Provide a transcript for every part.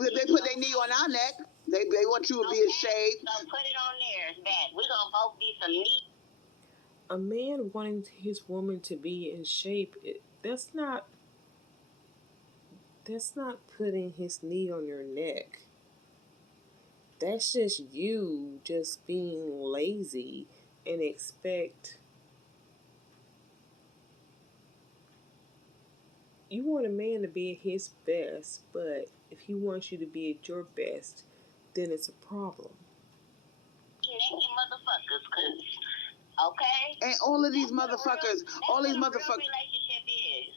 they put their knee on our neck. They want you to be in shape. So put it on theirs back. We're gonna both be some knee. A man wanting his woman to be in shape, that's not putting his knee on your neck. That's just you just being lazy and expect you want a man to be at his best, but if he wants you to be at your best, then it's a problem. Naked motherfuckers, cause okay. And all of these motherfuckers, all these motherfuckers. Relationship is.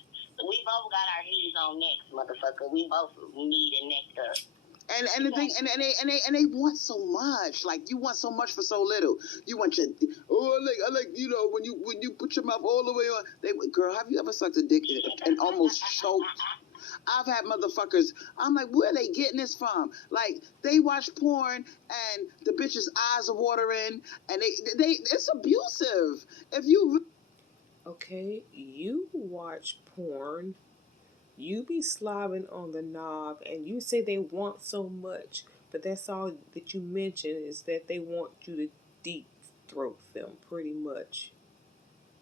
We both got our knees on necks, motherfucker. We both need a neck up. And the thing, and they want so much. Like, you want so much for so little. You want your, I like when you put your mouth all the way on. Girl, have you ever sucked a dick and almost choked? I've had motherfuckers. I'm like, where are they getting this from? Like, they watch porn and the bitch's eyes are watering, and they it's abusive. If you Okay, you watch porn, you be slobbing on the knob, and you say they want so much, but that's all that you mention is that they want you to deep throat them, pretty much.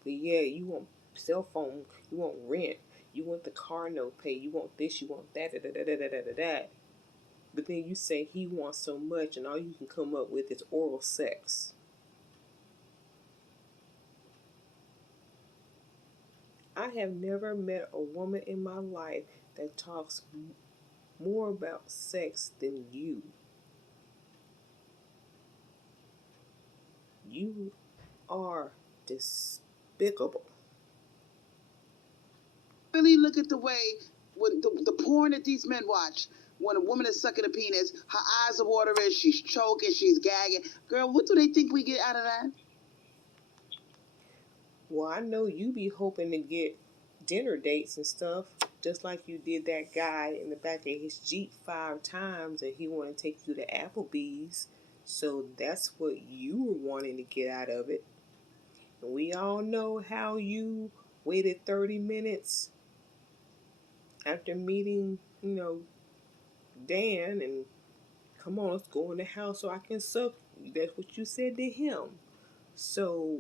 But yeah, you want cell phone, you want rent, you want the car note pay, you want this, you want that, da da da da da da da. But then you say he wants so much, and all you can come up with is oral sex. I have never met a woman in my life that talks more about sex than you. You are despicable. really look at the way when the porn that these men watch, when a woman is sucking a penis, her eyes are watering, she's choking, she's gagging. Girl, what do they think we get out of that? Well, I know you be hoping to get dinner dates and stuff, just like you did that guy in the back of his Jeep 5 times and he wanted to take you to Applebee's. So that's what you were wanting to get out of it. And we all know how you waited 30 minutes after meeting, Dan, and come on, let's go in the house so I can suck. That's what you said to him. So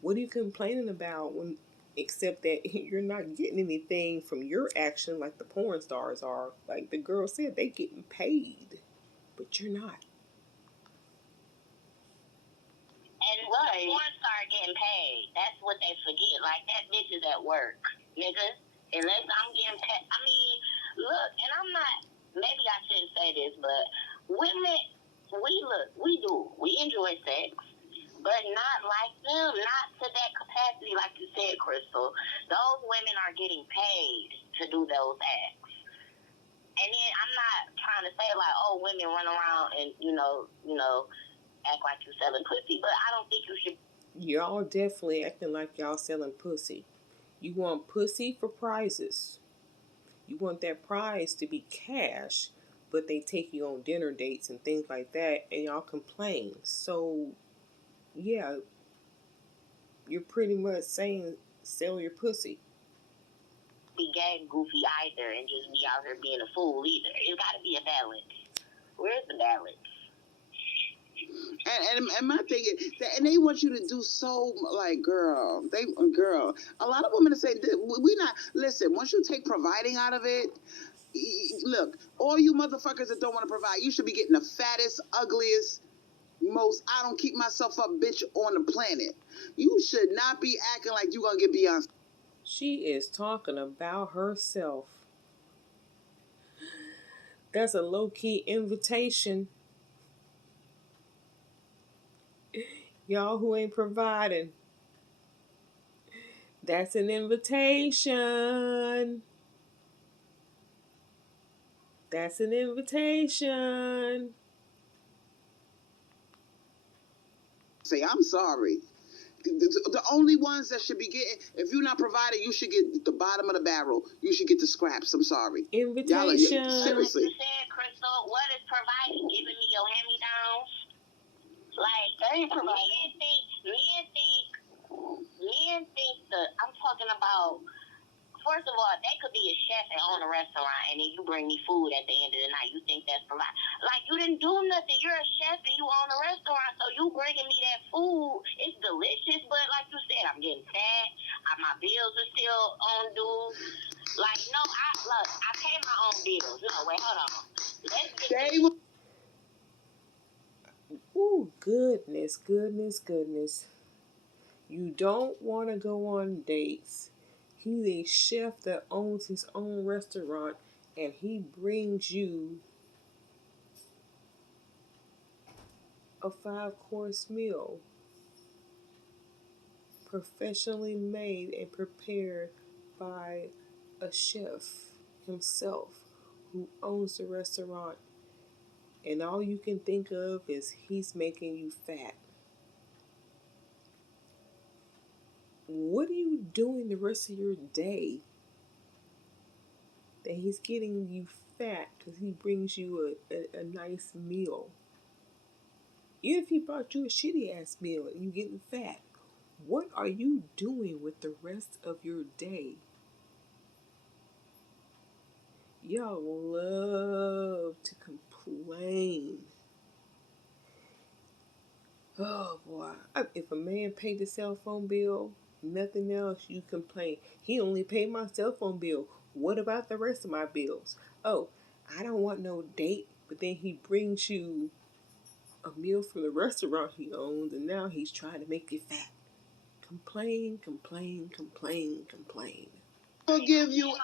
what are you complaining about when except that you're not getting anything from your action like the porn stars are? Like the girl said, they getting paid, but you're not. And right. Porn star getting paid. That's what they forget. Like, that bitch is at work, nigga. Unless I'm getting paid. I mean, look, and I'm not, maybe I shouldn't say this, but women, we enjoy sex, but not like them, not to that capacity, like you said, Crystal. Those women are getting paid to do those acts. And then I'm not trying to say, like, oh, women run around and, act like you're selling pussy, but I don't think you should. Y'all definitely acting like y'all selling pussy. You want pussy for prizes. You want that prize to be cash, but they take you on dinner dates and things like that, and y'all complain. So, yeah, you're pretty much saying sell your pussy. Be gay goofy either and just be out here being a fool either. It's got to be a balance. Where's the balance? And my thing is that, and they want you to do so, like, girl, a lot of women say we not listen. Once you take providing out of it, look, all you motherfuckers that don't want to provide, you should be getting the fattest, ugliest, most I don't keep myself up bitch on the planet. You should not be acting like you gonna get Beyonce. She is talking about herself. That's a low-key invitation. Y'all who ain't providing. That's an invitation. That's an invitation. Say, I'm sorry. The only ones that should be getting, if you're not providing, you should get the bottom of the barrel. You should get the scraps. I'm sorry. Invitation. Seriously. You said, Crystal, what is providing? Giving me your hand-me-downs? Like, they ain't providing. Men think I'm talking about, first of all, they could be a chef and own a restaurant, and then you bring me food at the end of the night. You think that's a lot? Like, you didn't do nothing. You're a chef and you own a restaurant, so you bringing me that food. It's delicious, but like you said, I'm getting fat. My bills are still on due. Like, no, I pay my own bills. No, wait, hold on. Let's get this. Ooh, goodness. You don't want to go on dates. He's a chef that owns his own restaurant, and he brings you a 5-course meal, professionally made and prepared by a chef himself who owns the restaurant, and all you can think of is he's making you fat. What are you doing the rest of your day that he's getting you fat because he brings you a nice meal? Even if he brought you a shitty ass meal and you getting fat, what are you doing with the rest of your day? Y'all love to complain. Oh boy, if a man paid the cell phone bill, nothing else, you complain. He only paid my cell phone bill. What about the rest of my bills? Oh, I don't want no date, but then he brings you a meal from the restaurant he owns, and now he's trying to make you fat. Complain. Will give you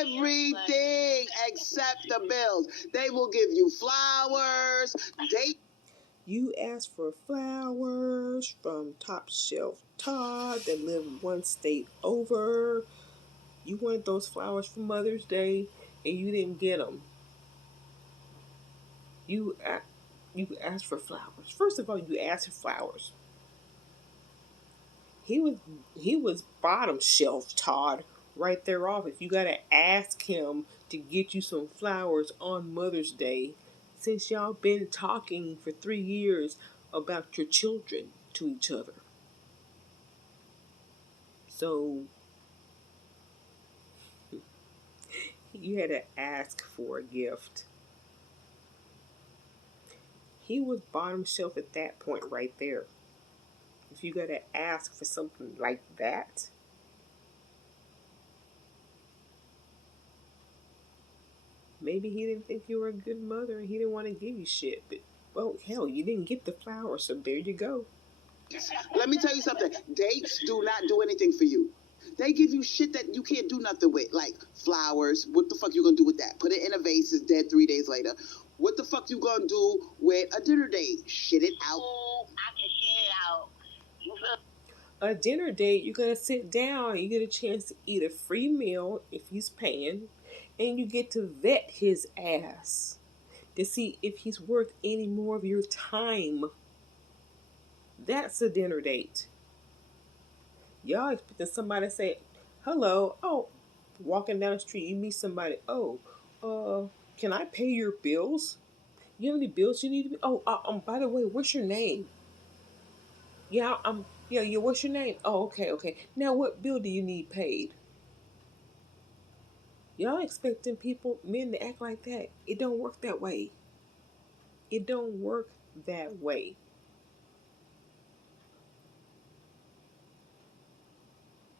everything except the bills. They will give you flowers. You ask for flowers from Top Shelf Todd that live one state over. You wanted those flowers for Mother's Day, and you didn't get them. You asked for flowers. First of all, you asked for flowers. He was bottom shelf Todd right there off. If you gotta ask him to get you some flowers on Mother's Day, since y'all been talking for 3 years about your children to each other. So you had to ask for a gift. He was bottom shelf at that point right there. If you gotta ask for something like that, maybe he didn't think you were a good mother and he didn't want to give you shit. But, well, hell, you didn't get the flowers, so there you go. Let me tell you something. Dates do not do anything for you. They give you shit that you can't do nothing with, like flowers. What the fuck you gonna do with that? Put it in a vase. It's dead 3 days later. What the fuck you gonna do with a dinner date? Shit it out. I can shit it out. You feel? A dinner date, you're gonna sit down. You get a chance to eat a free meal if he's paying, and you get to vet his ass to see if he's worth any more of your time. That's a dinner date. Y'all expecting somebody to say, hello, oh, walking down the street, you meet somebody, oh, can I pay your bills? You have any bills you need to be? Oh, by the way, what's your name? Yeah, what's your name? Oh, okay. Now, what bill do you need paid? Y'all expecting men to act like that. It don't work that way. It don't work that way.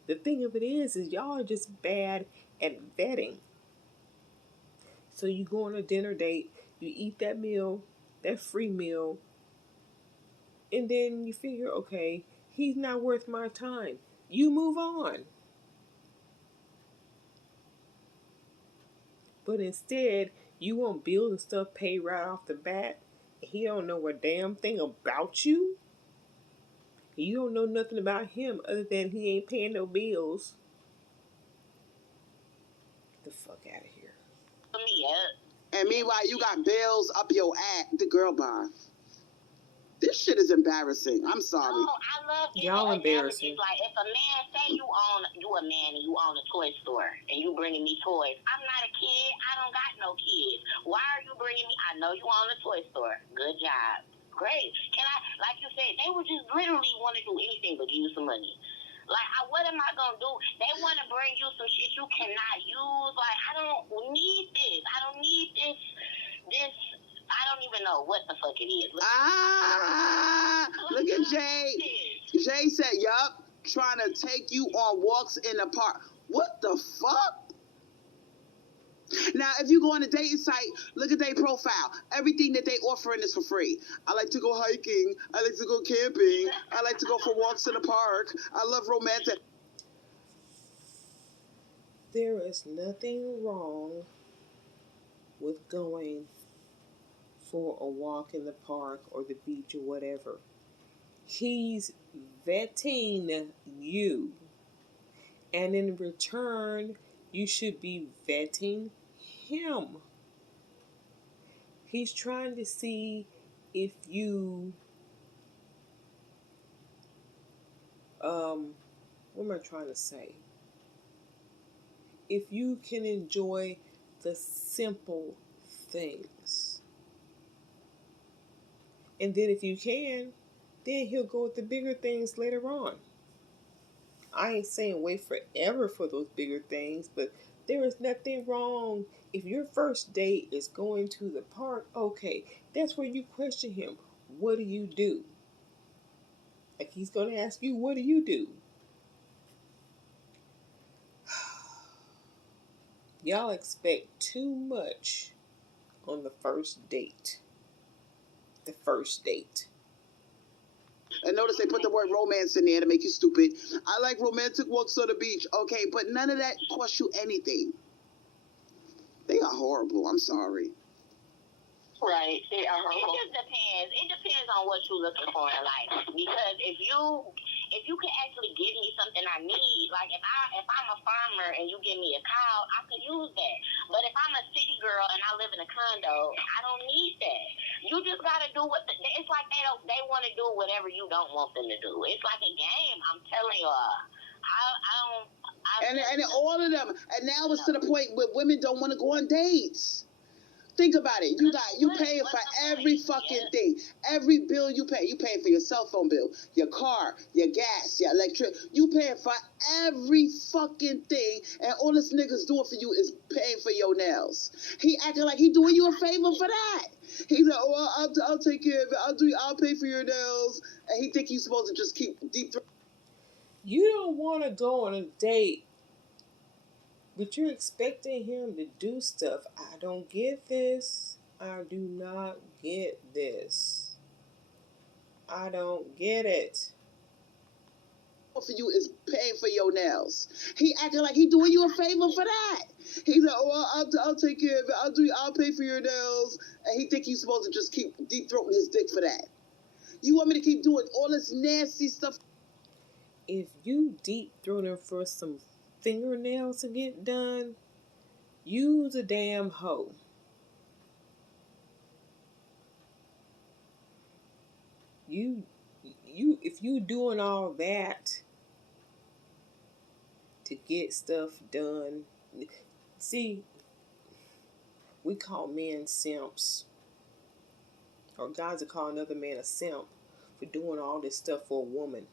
The thing of it is y'all are just bad at vetting. So you go on a dinner date, you eat that meal, that free meal, and then you figure, okay, he's not worth my time. You move on. But instead, you want bills and stuff paid right off the bat, and he don't know a damn thing about you. You don't know nothing about him other than he ain't paying no bills. Get the fuck out of here. And meanwhile, you got bills up your ass. The girl bar. This shit is embarrassing. I'm sorry. Oh, I love y'all embarrassing. Like, if a man say you a man and you own a toy store and you bringing me toys, I'm not a kid. I don't got no kids. Why are you bringing me? I know you own a toy store. Good job. Great. Can I, like you said, they would just literally want to do anything but give you some money. Like, what am I gonna do? They want to bring you some shit you cannot use. Like, I don't need this. I don't need this. I don't even know what the fuck it is. Look at Jay. Jay said, yup, trying to take you on walks in the park. What the fuck? Now, if you go on a dating site, look at their profile. Everything that they offering is for free. I like to go hiking. I like to go camping. I like to go for walks in the park. I love romantic. There is nothing wrong with going for a walk in the park or the beach or whatever. He's vetting you. And in return, you should be vetting him. He's trying to see if you, what am I trying to say? If you can enjoy the simple things. And then if you can, then he'll go with the bigger things later on. I ain't saying wait forever for those bigger things, but there is nothing wrong. If your first date is going to the park, okay, that's where you question him. What do you do? Like he's going to ask you, what do you do? Y'all expect too much on the first date. The first date. And notice they put the word romance in there to make you stupid. I like romantic walks on the beach. Okay, but none of that costs you anything. They are horrible. I'm sorry. Right. It just depends. It depends on what you're looking for in life. Because if you can actually give me something I need, like if I'm a farmer and you give me a cow, I could use that. But if I'm a city girl and I live in a condo, I don't need that. You just gotta do it's like they want to do whatever you don't want them to do. It's like a game. I'm telling y'all. And all of them. And now it's to the point where women don't want to go on dates. Think about it. You paying for every fucking thing. Every bill you pay. You paying for your cell phone bill, your car, your gas, your electric. You paying for every fucking thing. And all this nigga's doing for you is paying for your nails. He acting like he doing you a favor for that. He's like, oh, I'll take care of it. I'll pay for your nails. And he think he's supposed to just keep deep throat. You don't want to go on a date, but you're expecting him to do stuff. I don't get this. I do not get this. I don't get it. For you is paying for your nails. He acting like he doing you a favor for that. He's like, oh, I'll take care of it. I'll pay for your nails. And he think he's supposed to just keep deep throating his dick for that. You want me to keep doing all this nasty stuff? If you deep throating for some fingernails to get done, use a damn hoe. If you doing all that to get stuff done, see, we call men simps, or guys that call another man a simp for doing all this stuff for a woman,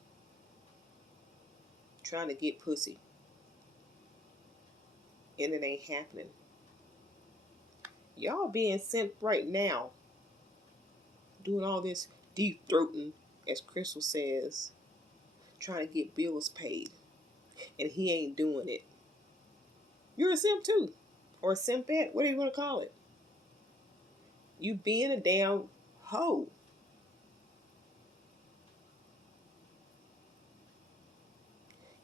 trying to get pussy, and it ain't happening. Y'all being simp right now, doing all this deep throating, as Crystal says, trying to get bills paid, and he ain't doing it. You're a simp too, or a simpette, whatever you want to call it. You being a damn hoe.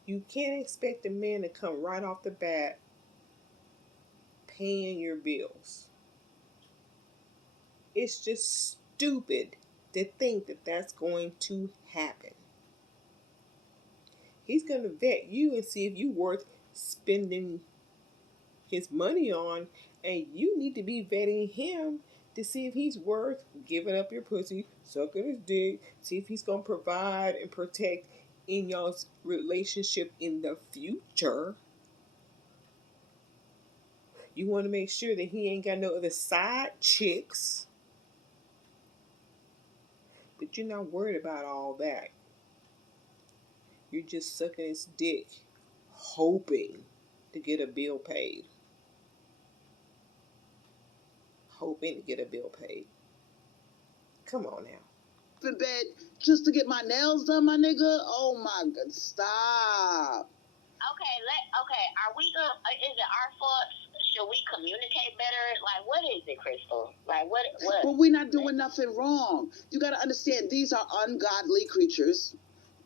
You can't expect a man to come right off the bat paying your bills. It's just stupid to think that that's going to happen. He's going to vet you and see if you're worth spending his money on, and you need to be vetting him to see if he's worth giving up your pussy, sucking his dick, see if he's going to provide and protect in y'all's relationship in the future. You want to make sure that he ain't got no other side chicks. But you're not worried about all that. You're just sucking his dick, hoping to get a bill paid. Hoping to get a bill paid. Come on now. In bed just to get my nails done, my nigga. Oh my God, stop. Okay, are we gonna, is it our fault? Should we communicate better? Like, what is it, Crystal? Like, what? But we're not doing nothing wrong. You got to understand, these are ungodly creatures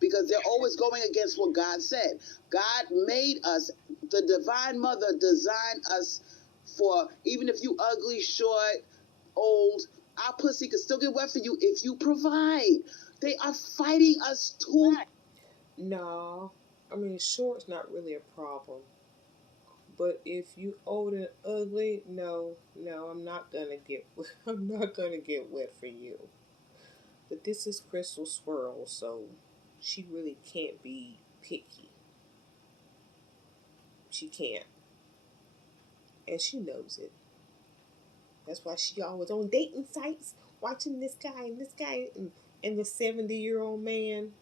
because they're always going against what God said. God made us, the divine mother designed us for, even if you ugly, short, old, our pussy can still get wet for you if you provide. They are fighting us too. No, I mean, short's not really a problem. But if you old and ugly, no, I'm not gonna get wet for you. But this is Crystal Swirl, so she really can't be picky. She can't. And she knows it. That's why she always on dating sites, watching this guy and the 70-year-old man.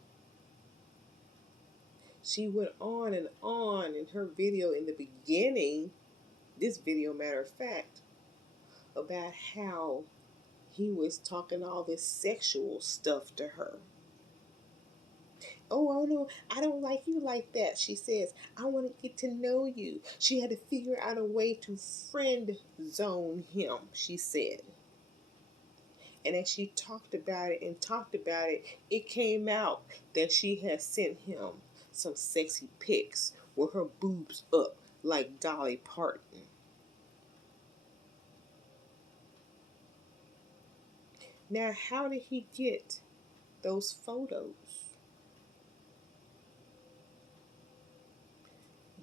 She went on and on in her video in the beginning, this video, matter of fact, about how he was talking all this sexual stuff to her. Oh no, I don't like you like that, she says. I want to get to know you. She had to figure out a way to friend zone him, she said. And as she talked about it, it came out that she had sent him some sexy pics with her boobs up like Dolly Parton. Now, how did he get those photos?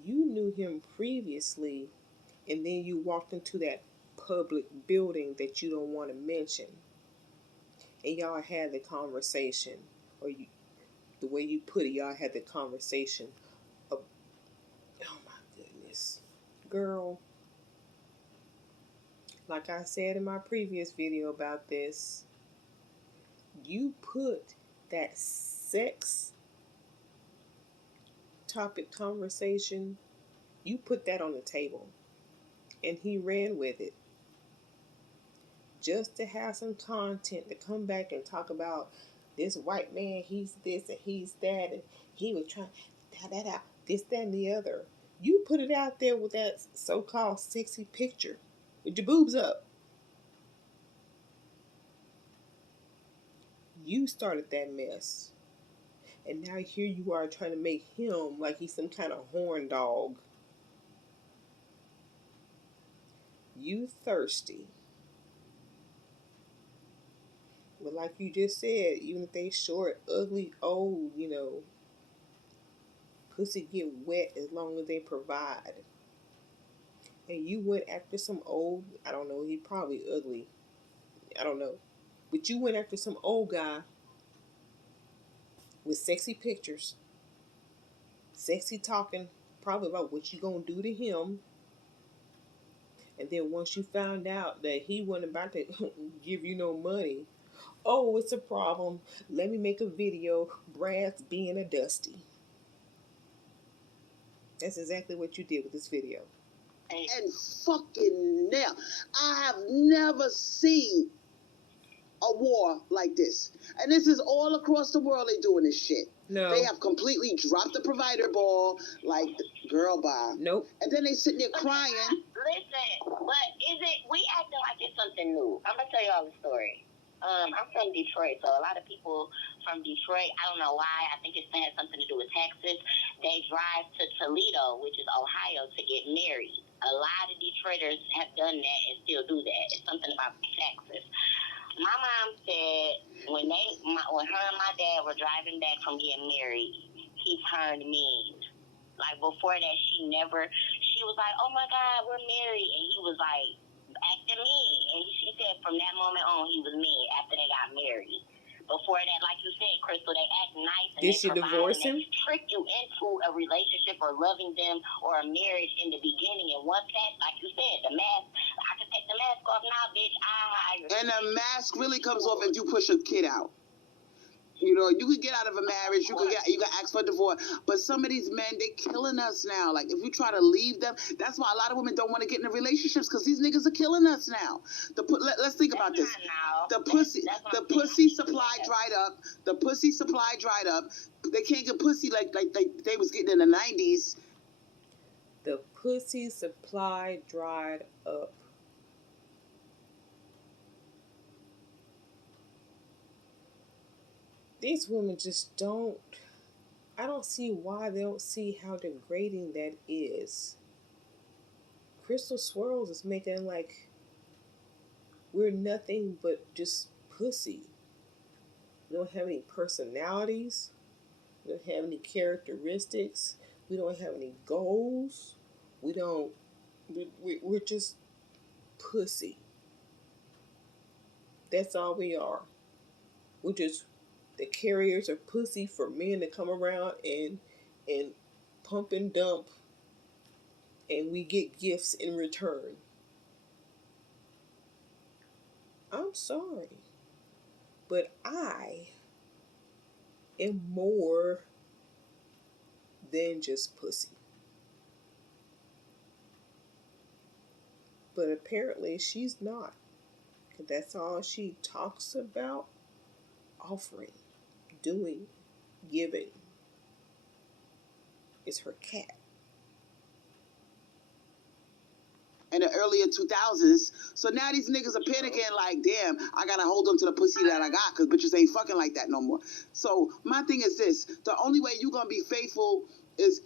You knew him previously, and then you walked into that public building that you don't want to mention, and y'all had the conversation, or you, the way you put it, y'all had the conversation of, oh my goodness, girl, like I said in my previous video about this, you put that sex topic conversation, you put that on the table, and he ran with it just to have some content to come back and talk about this white man, he's this and he's that, and he was trying that, this, that, and the other. You put it out there with that so-called sexy picture with your boobs up. You started that mess. And now here you are trying to make him like he's some kind of horn dog. You thirsty. But like you just said, even if they short, ugly, old, pussy get wet as long as they provide. And you went after some old, I don't know, he probably ugly. I don't know. But you went after some old guy with sexy pictures, sexy talking, probably about what you gonna do to him. And then once you found out that he wasn't about to give you no money, oh, it's a problem. Let me make a video. Brad's being a dusty. That's exactly what you did with this video. And fucking now, I have never seen a war like this. And this is all across the world they doing this shit. No. They have completely dropped the provider ball, like, girl, bye. Nope. And then they sitting there crying. Listen, but we acting like it's something new. I'm going to tell y'all a story. I'm from Detroit, so a lot of people from Detroit, I don't know why, I think it has something to do with Texas. They drive to Toledo, which is Ohio, to get married. A lot of Detroiters have done that and still do that. It's something about Texas. My mom said when her and my dad were driving back from getting married, he turned mean. Like before that, she was like, oh my God, we're married. And he was like, acting mean. And she said from that moment on, he was mean after they got married. Before that, like you said, Crystal, they act nice and did they she provide divorce and him? they trick you into a relationship or loving them or a marriage in the beginning. And once that, like you said, the mask, I can take the mask off now, bitch. And the mask really comes off if you push a kid out. You know, you could get out of a marriage, you can ask for a divorce, but some of these men, they killing us now. Like, if you try to leave them, that's why a lot of women don't want to get into relationships, because these niggas are killing us now. Let's think about this. The pussy supply dried up. The pussy supply dried up. They can't get pussy like they was getting in the 90s. The pussy supply dried up. These women just don't. I don't see why they don't see how degrading that is. Crystal Swirls is making like we're nothing but just pussy. We don't have any personalities. We don't have any characteristics. We don't have any goals. We're just pussy. That's all we are. We're just the carriers of pussy for men to come around and pump and dump, and we get gifts in return. I'm sorry, but I am more than just pussy. But apparently she's not. That's all she talks about: offering, doing, giving. It's her cat. In the earlier 2000s, so now these niggas are panicking like, damn, I gotta hold on to the pussy that I got, because bitches ain't fucking like that no more. So my thing is this: the only way you gonna be faithful is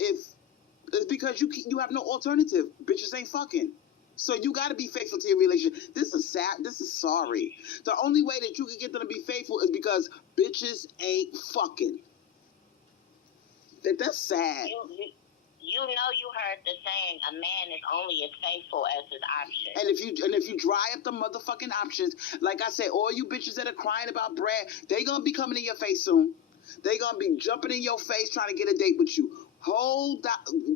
because you have no alternative. Bitches ain't fucking. So you got to be faithful to your relationship. This is sad. This is sorry. The only way that you can get them to be faithful is because bitches ain't fucking. That's sad. You know, you heard the saying, a man is only as faithful as his options. And if you dry up the motherfucking options, like I said, all you bitches that are crying about bread, they gonna be coming in your face soon. They gonna be jumping in your face trying to get a date with you.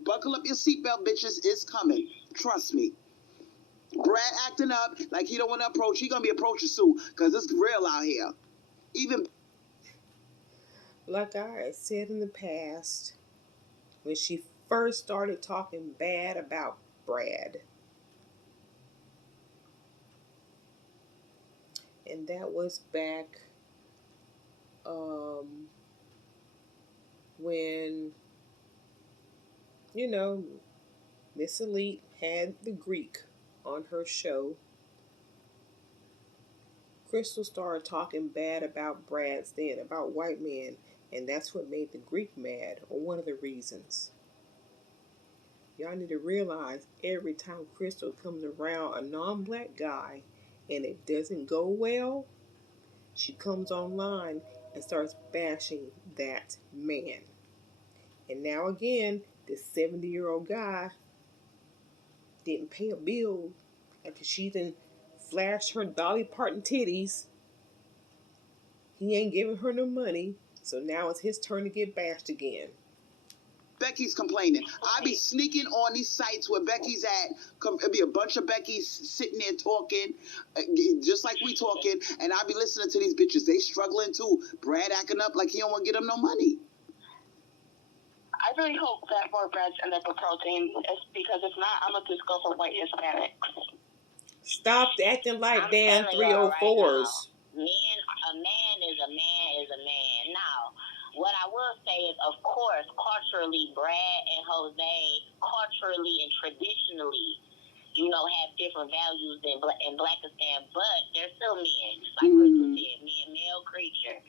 Buckle up your seatbelt, bitches. It's coming. Trust me. Brad acting up like he don't want to approach. He gonna be approaching soon, because it's real out here. Even like I said in the past, when she first started talking bad about Brad, and that was back when, you know, Miss Elite had the Greek on her show. Crystal started talking bad about Brad's then, about white men, and that's what made the Greek mad, or one of the reasons. Y'all need to realize every time Crystal comes around a non-black guy and it doesn't go well, she comes online and starts bashing that man. And now again, this 70-year-old guy didn't pay a bill after she done flashed her Dolly Parton titties. He ain't giving her no money, so now it's his turn to get bashed again. Becky's complaining. I be sneaking on these sites where Becky's at. It'll be a bunch of Becky's sitting there talking, just like we talking, and I be listening to these bitches. They struggling too. Brad acting up like he don't want to get them no money. I really hope that more Brads end up with protein, because if not, I'm gonna just go for white Hispanic. Stop acting like damn 304s. A man is a man is a man. Now, what I will say is, of course, culturally, Brad and Jose, culturally and traditionally, you know, have different values than Blackistan, but they're still men. Like Crystal said, male creature.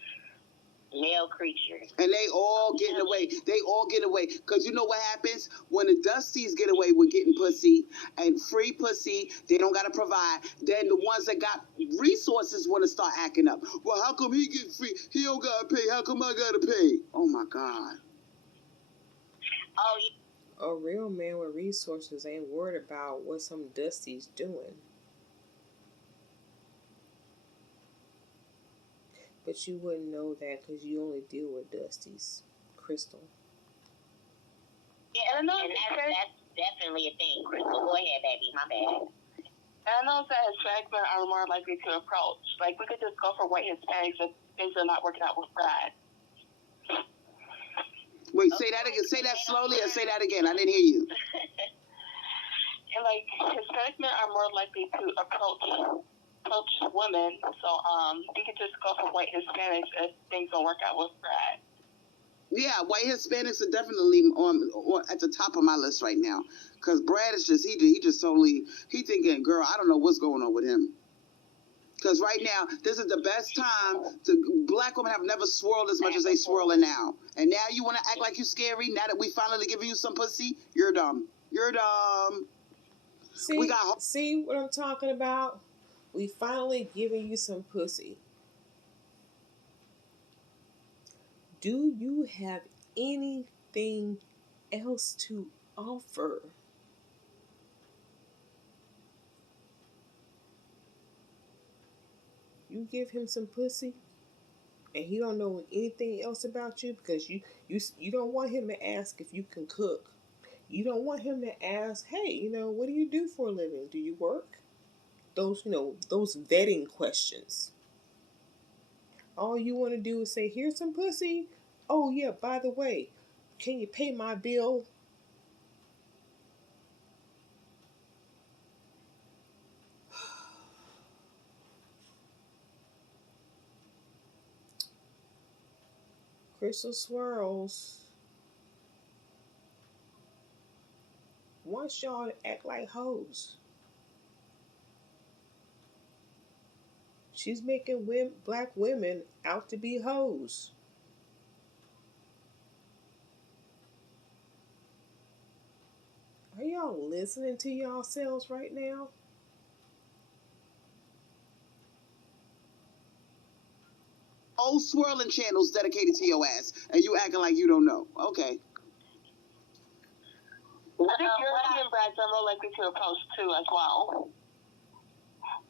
And they all getting away. They all get away. Because you know what happens? When the Dusties get away with getting pussy and free pussy, they don't got to provide. Then the ones that got resources want to start acting up. Well, how come he get free? He don't got to pay. How come I got to pay? Oh, my God. Oh, yeah. A real man with resources ain't worried about what some Dustie's doing. But you wouldn't know that because you only deal with Dusties, Crystal. Yeah, and that's definitely a thing, Crystal. Go ahead, baby. My bad. And I know that Hispanic men are more likely to approach. Like, we could just go for white Hispanics if things are not working out with Brad. Wait, say that again. Say that slowly and say that again. I didn't hear you. And like Hispanic men are more likely to approach women. So you could just go for white Hispanics if things don't work out with Brad. Yeah, white Hispanics are definitely on at the top of my list right now. Cause Brad is just he just totally he thinking, girl, I don't know what's going on with him. Cause right now this is the best time to black women have never swirled as much as they swirling now. And now you want to act like you scary. Now that we finally giving you some pussy, you're dumb. You're dumb. See what I'm talking about? We finally giving you some pussy. Do you have anything else to offer? You give him some pussy and he don't know anything else about you because you don't want him to ask if you can cook. You don't want him to ask, hey, what do you do for a living? Do you work? Those vetting questions. All you want to do is say, here's some pussy. Oh yeah, by the way, can you pay my bill? Crystal Swirls wants y'all to act like hoes. She's making black women out to be hoes. Are y'all listening to yourselves right now? Old swirling channels dedicated to your ass, and you acting like you don't know. Okay. I think European brides are more likely to approach too as well.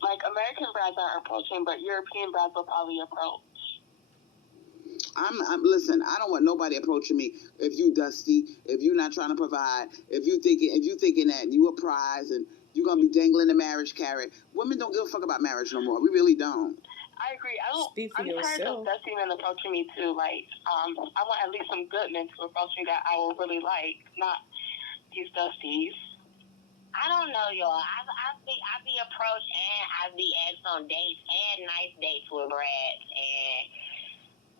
Like American brides aren't approaching, but European brides will probably approach. I'm listen. I don't want nobody approaching me. If you dusty, if you not trying to provide, if you thinking that you a prize and you gonna be dangling the marriage carrot. Women don't give a fuck about marriage no more. We really don't. I agree. Speak for I'm yourself. tired of dusty men approaching me too. Like, I want at least some good men to approach me that I will really like, not these dusties. I don't know, y'all. I be approached and I be asked on dates and nice dates with Brad, and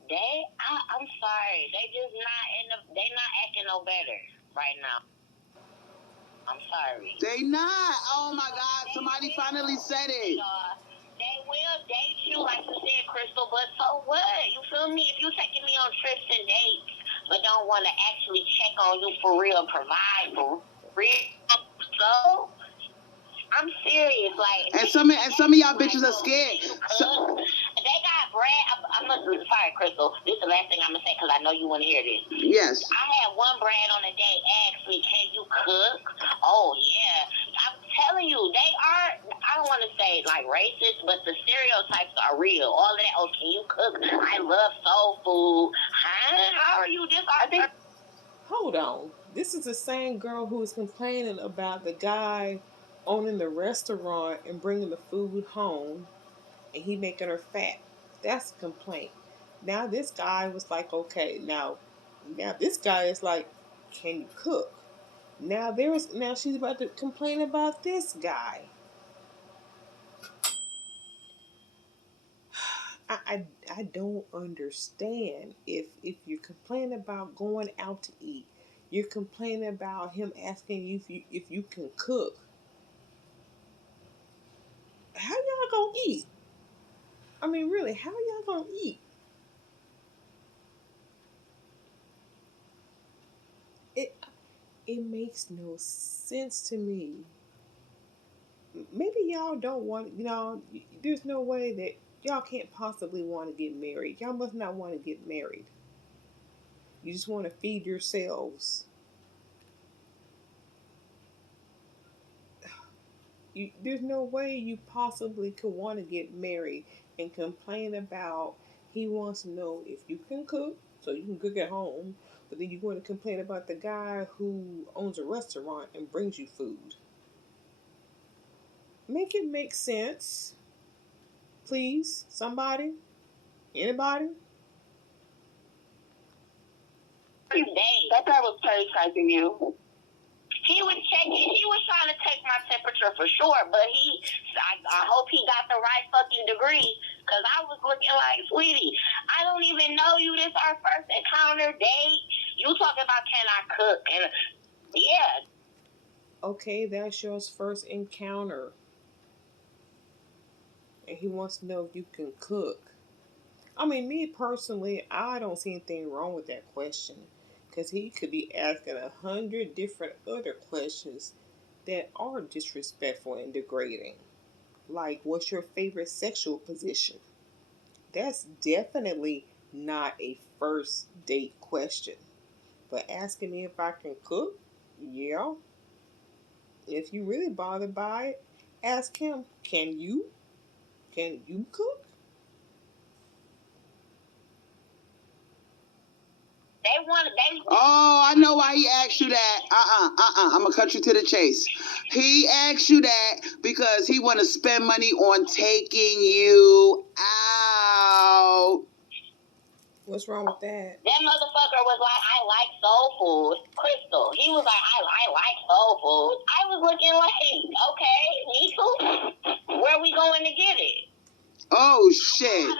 I'm sorry, they just they not acting no better right now. I'm sorry. They not. Oh my God! Somebody finally said it. They will date you, like you said, Crystal. But so what? You feel me? If you taking me on trips and dates, but don't want to actually check on you for real, provide for real, so I'm serious. Like, and some of y'all bitches are scared. They got Brad. Sorry, Crystal. This is the last thing I'm gonna say because I know you want to hear this. Yes. I had one Brad on a date ask me, "Can you cook?" Oh yeah. I'm telling you, they are. I don't want to say like racist, but the stereotypes are real. All of that. Oh, can you cook? I love soul food. Huh? How are you? Hold on. This is the same girl who was complaining about the guy owning the restaurant and bringing the food home and he making her fat. That's a complaint. Now this guy was like, okay, now this guy is like, can you cook? Now she's about to complain about this guy. I don't understand. If you're complaining about going out to eat, you're complaining about him asking you if you can cook. How y'all gonna eat? I mean, really, how y'all gonna eat? It makes no sense to me. Maybe y'all don't want, there's no way that y'all can't possibly want to get married. Y'all must not want to get married. You just want to feed yourselves. There's no way you possibly could want to get married and complain about he wants to know if you can cook, so you can cook at home, but then you're going to complain about the guy who owns a restaurant and brings you food. Make it make sense. Please, somebody? Anybody? date. That guy was criticizing you. He was trying to take my temperature for sure, but I hope he got the right fucking degree, because I was looking like, sweetie, I don't even know you. This our first encounter date. You talking about can I cook? And yeah. Okay, that's your first encounter. And he wants to know if you can cook. I mean, me personally, I don't see anything wrong with that question. Because he could be asking 100 different other questions that are disrespectful and degrading. Like, what's your favorite sexual position? That's definitely not a first date question. But asking me if I can cook, yeah. If you really bothered by it, ask him, can you cook? Oh, I know why he asked you that. I'm gonna cut you to the chase. He asked you that because he want to spend money on taking you out. What's wrong with that? That motherfucker was like, I like soul food. Crystal. He was like, I like soul food. I was looking like, okay, me too. Where we going to get it? Oh shit.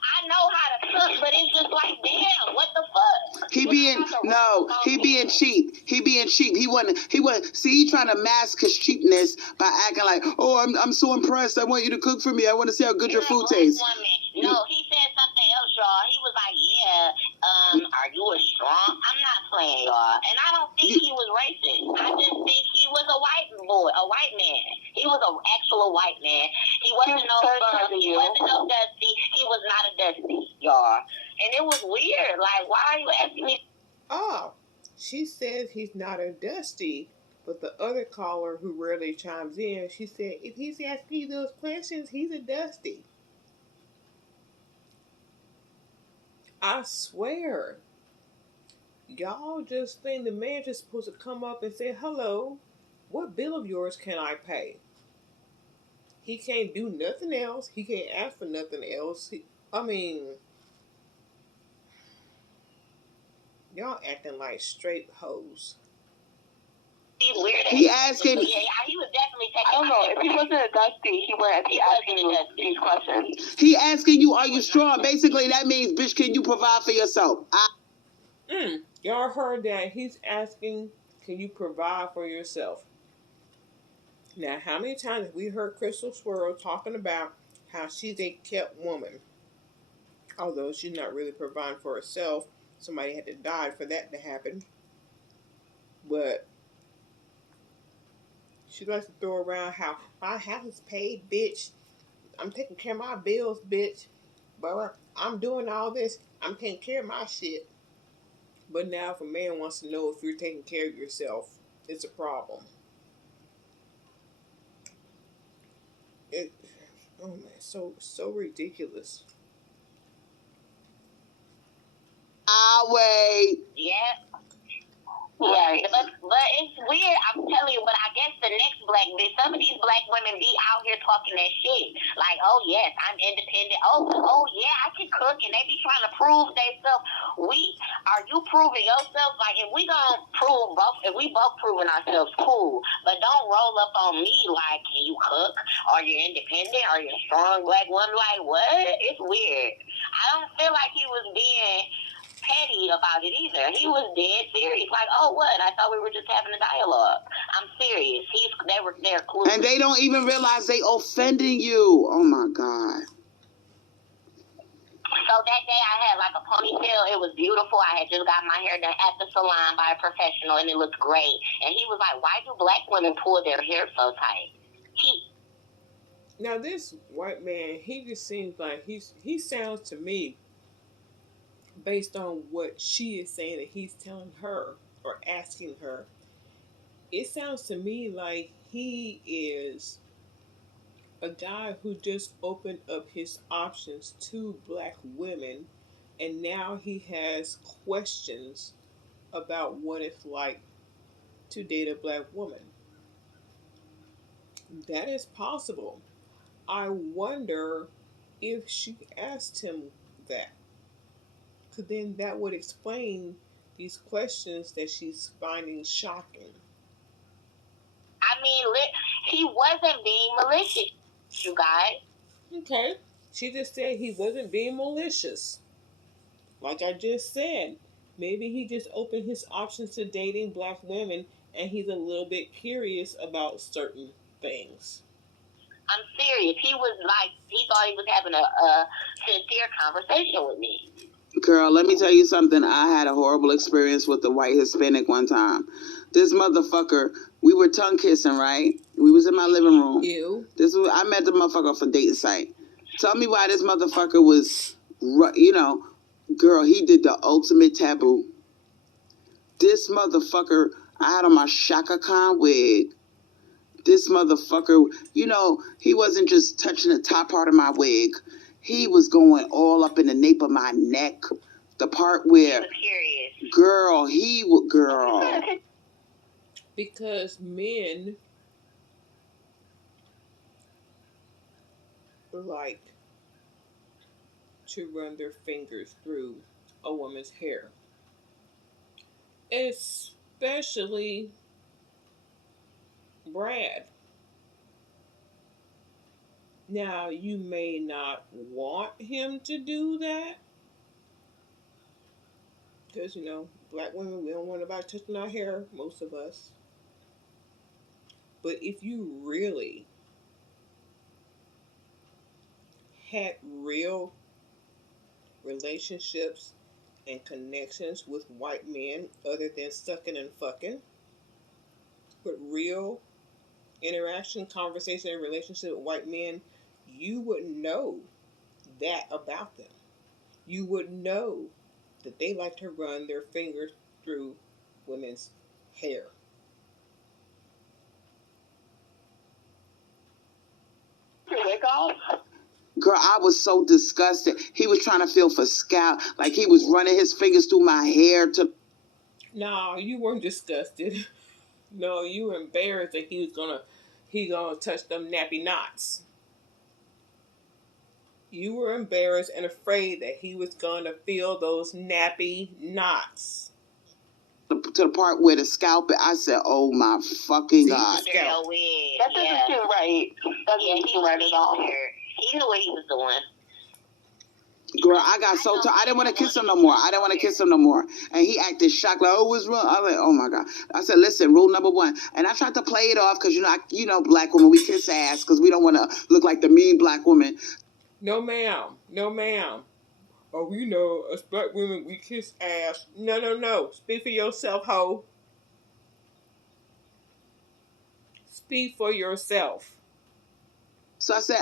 I know how to cook, but it's just like, damn, what the fuck? He being cheap. He being cheap. He wasn't. See, he trying to mask his cheapness by acting like, oh, I'm so impressed. I want you to cook for me. I want to see how good your food tastes. No, he said something else, y'all. He was like, are you a strong? I'm not playing, y'all. And I don't think he was racist. I just think he was a white man. He was an actual white man. He wasn't no dusty. He was not a dusty, y'all. And it was weird. Like, why are you asking me? Oh, she says he's not a dusty. But the other caller who rarely chimes in, she said, if he's asking you those questions, he's a dusty. I swear, y'all just think the man just supposed to come up and say, hello, what bill of yours can I pay? He can't do nothing else. He can't ask for nothing else. Y'all acting like straight hoes. He asking. Yeah, he was definitely taking. I don't know. If he wasn't a dusty, he wouldn't be asking you these questions. He asking you, are you strong? Basically, that means, bitch, can you provide for yourself? Y'all heard that. He's asking, can you provide for yourself? Now, how many times have we heard Crystal Swirl talking about how she's a kept woman? Although she's not really providing for herself. Somebody had to die for that to happen. But she likes to throw around how my house is paid, bitch. I'm taking care of my bills, bitch. But I'm doing all this. I'm taking care of my shit. But now if a man wants to know if you're taking care of yourself, it's a problem. Oh man, so ridiculous. I'll wait. Yeah. Right. But it's weird, I'm telling you, but I guess the next black bitch, some of these black women be out here talking that shit. Like, oh yes, I'm independent. Oh yeah, I can cook, and they be trying to prove themselves. Are you proving yourself? Like, if we both proving ourselves, cool. But don't roll up on me like, can you cook? Are you independent? Are you a strong black woman? Like, what? It's weird. I don't feel like he was being petty about it either. He was dead serious. Like, oh, what? I thought we were just having a dialogue. I'm serious. They're clueless. And they don't even realize they offending you. Oh my God. So that day I had like a ponytail. It was beautiful. I had just got my hair done at the salon by a professional, and it looked great. And he was like, why do black women pull their hair so tight? Now this white man, he just seems like he sounds to me, based on what she is saying that he's telling her or asking her, it sounds to me like he is a guy who just opened up his options to black women, and now he has questions about what it's like to date a black woman. That is possible. I wonder if she asked him that. Because then that would explain these questions that she's finding shocking. I mean, he wasn't being malicious, you guys. Okay. She just said he wasn't being malicious. Like I just said, maybe he just opened his options to dating black women and he's a little bit curious about certain things. I'm serious. He thought he was having a sincere conversation with me. Girl, let me tell you something. I had a horrible experience with the white Hispanic one time. This motherfucker, we were tongue kissing, right? We was in my living room. Ew. I met the motherfucker for dating site. Tell me why this motherfucker was, you know, girl, he did the ultimate taboo. This motherfucker, I had on my Shaka Khan wig. This motherfucker, you know, he wasn't just touching the top part of my wig. He was going all up in the nape of my neck. The part where, girl, girl. Because men like to run their fingers through a woman's hair. Especially Brad. Now, you may not want him to do that. Because, you know, black women, we don't want nobody touching our hair, most of us. But if you really had real relationships and connections with white men other than sucking and fucking, but real interaction, conversation, and relationship with white men, you would know that about them. You would know that they like to run their fingers through women's hair. Girl, I was so disgusted. He was trying to feel for scalp, like he was running his fingers through my hair to. No, you weren't disgusted. No, you were embarrassed that he gonna touch them nappy knots. You were embarrassed and afraid that he was gonna feel those nappy knots. To the part where the scalp, I said, "Oh my fucking God!" That doesn't seem right. Doesn't seem right at all. He knew what he was doing. Girl, I got so tired. I didn't want to kiss him no more. And he acted shocked, like, "Oh, what's wrong?" I was like, "Oh my God!" I said, "Listen, rule number one." And I tried to play it off because black women, we kiss ass because we don't want to look like the mean black woman. No, ma'am. Oh, you know, us black women, we kiss ass. No. Speak for yourself, ho. Speak for yourself. So I said,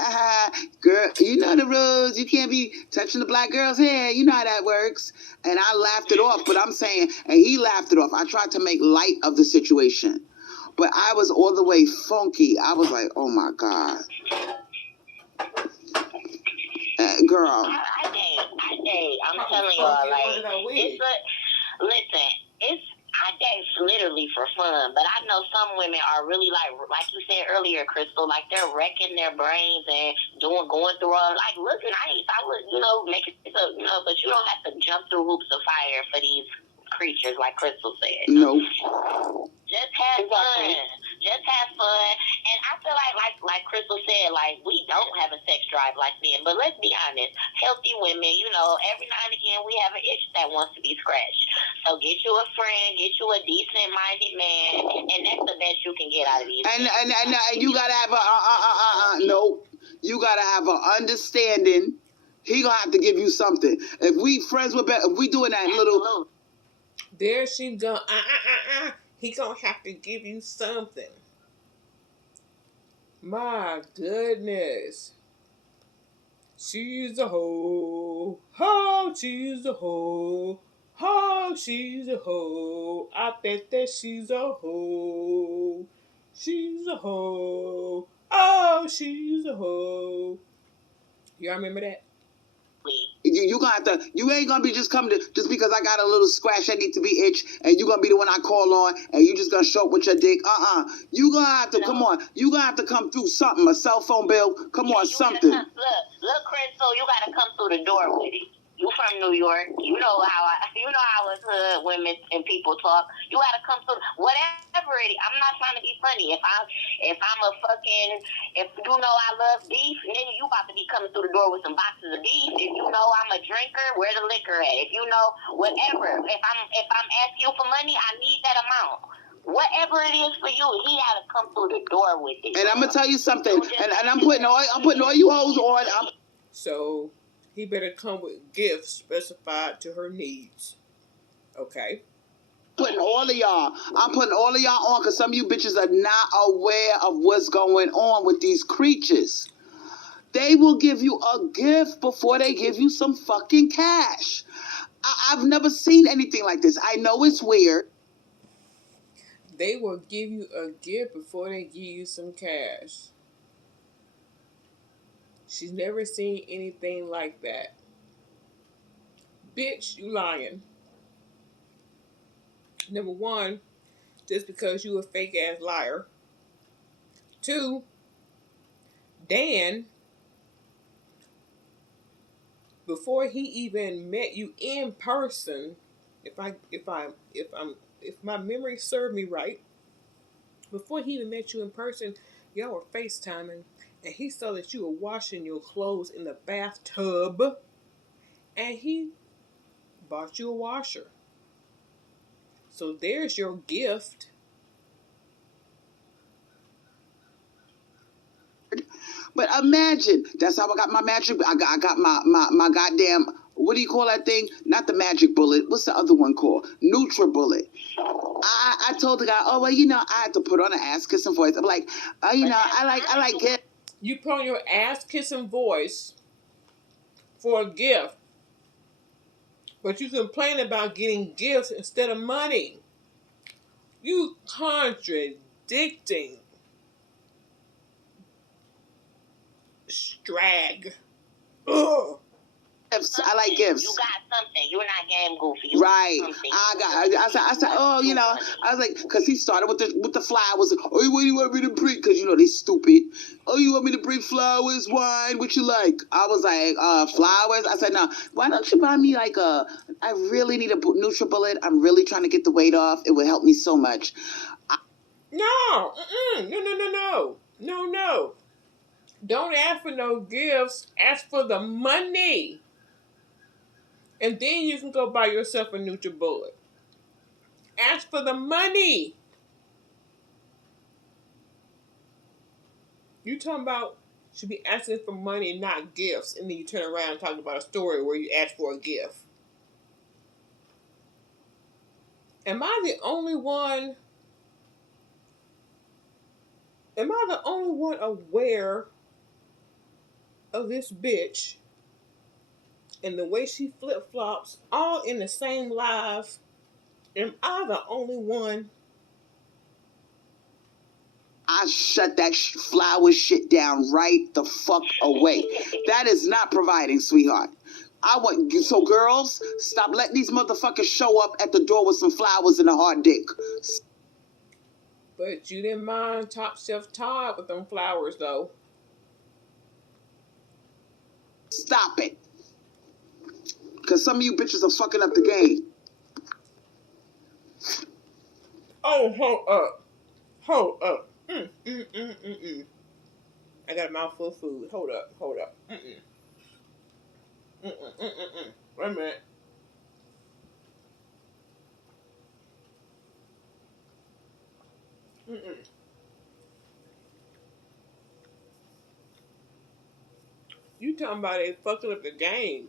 girl, you know the rules. You can't be touching the black girl's hair. You know how that works. And I laughed it off, but I'm saying, and he laughed it off. I tried to make light of the situation. But I was all the way funky. I was like, oh my God. Girl. I date. I'm telling y'all, like, I date literally for fun, but I know some women are really like you said earlier, Crystal, like they're wrecking their brains and going through all, like, look nice. I would, make it, but you don't have to jump through hoops of fire for these creatures, like Crystal said. No. Just have fun. Just have fun. And I feel like Crystal said, like, we don't have a sex drive like men. But let's be honest, healthy women, every now and again we have an itch that wants to be scratched. So get you a friend, get you a decent-minded man, and that's the best you can get out of these. And you gotta have no. You gotta have an understanding. He gonna have to give you something. If we friends with, if we doing that little. There she go. He gonna have to give you something. My goodness. She's a hoe. Oh, she's a hoe. Oh, she's a hoe. I bet that she's a hoe. She's a hoe. Oh, she's a hoe. Y'all remember that? You gonna have to. You ain't gonna be just coming to just because I got a little scratch that need to be itched, and you gonna be the one I call on, and you just gonna show up with your dick. You gonna have to come on. You gonna have to come through something. A cell phone bill. Come on, something. Look, Crystal, you gotta come through the door with it. You You from New York. You know how us hood women and people talk. You gotta come through. Whatever it is. I'm not trying to be funny. If I'm a fucking, if you know I love beef, nigga, you about to be coming through the door with some boxes of beef. If you know I'm a drinker, where the liquor at? If you know whatever. If I'm asking you for money, I need that amount. Whatever it is for you, he had to come through the door with it. And I'm gonna tell you something. And I'm putting all you hoes on. So he better come with gifts specified to her needs. Okay. I'm putting all of y'all on because some of you bitches are not aware of what's going on with these creatures. They will give you a gift before they give you some fucking cash. I've never seen anything like this. I know it's weird. They will give you a gift before they give you some cash. She's never seen anything like that. Bitch, you lying. Number one, just because you a fake ass liar. Two, Dan, before he even met you in person, if my memory served me right, before he even met you in person, y'all were FaceTiming, and he saw that you were washing your clothes in the bathtub, and he bought you a washer. So there's your gift. But imagine, that's how I got my magic. I got my goddamn, what do you call that thing? Not the magic bullet. What's the other one called? NutriBullet. I told the guy, oh well, I had to put on an ass kissing voice. I'm like, I like it. You put on your ass kissing voice for a gift, but you complain about getting gifts instead of money. You contradicting. Strag. Ugh. I like gifts. You got something. You're not game goofy. You right. I said, oh, I was like, because he started with the flowers. Oh, what do you want me to bring? Because, they stupid. Oh, you want me to bring flowers, wine? What you like? I was like, flowers? I said, no, why don't you buy me I really need a NutriBullet. I'm really trying to get the weight off. It would help me so much. No. No. Don't ask for no gifts. Ask for the money. And then you can go buy yourself a NutriBullet. Ask for the money. You talking about should be asking for money and not gifts. And then you turn around and talk about a story where you ask for a gift. Am I the only one aware of this bitch and the way she flip-flops all in the same live? Am I the only one? I shut that flower shit down right the fuck away. That is not providing, sweetheart. So girls, stop letting these motherfuckers show up at the door with some flowers and a hard dick. But you didn't mind Top Chef Todd with them flowers, though. Stop it. Because some of you bitches are fucking up the game. Oh, hold up. I got a mouthful of food. Hold up. Wait a minute. You talking about they fucking up the game.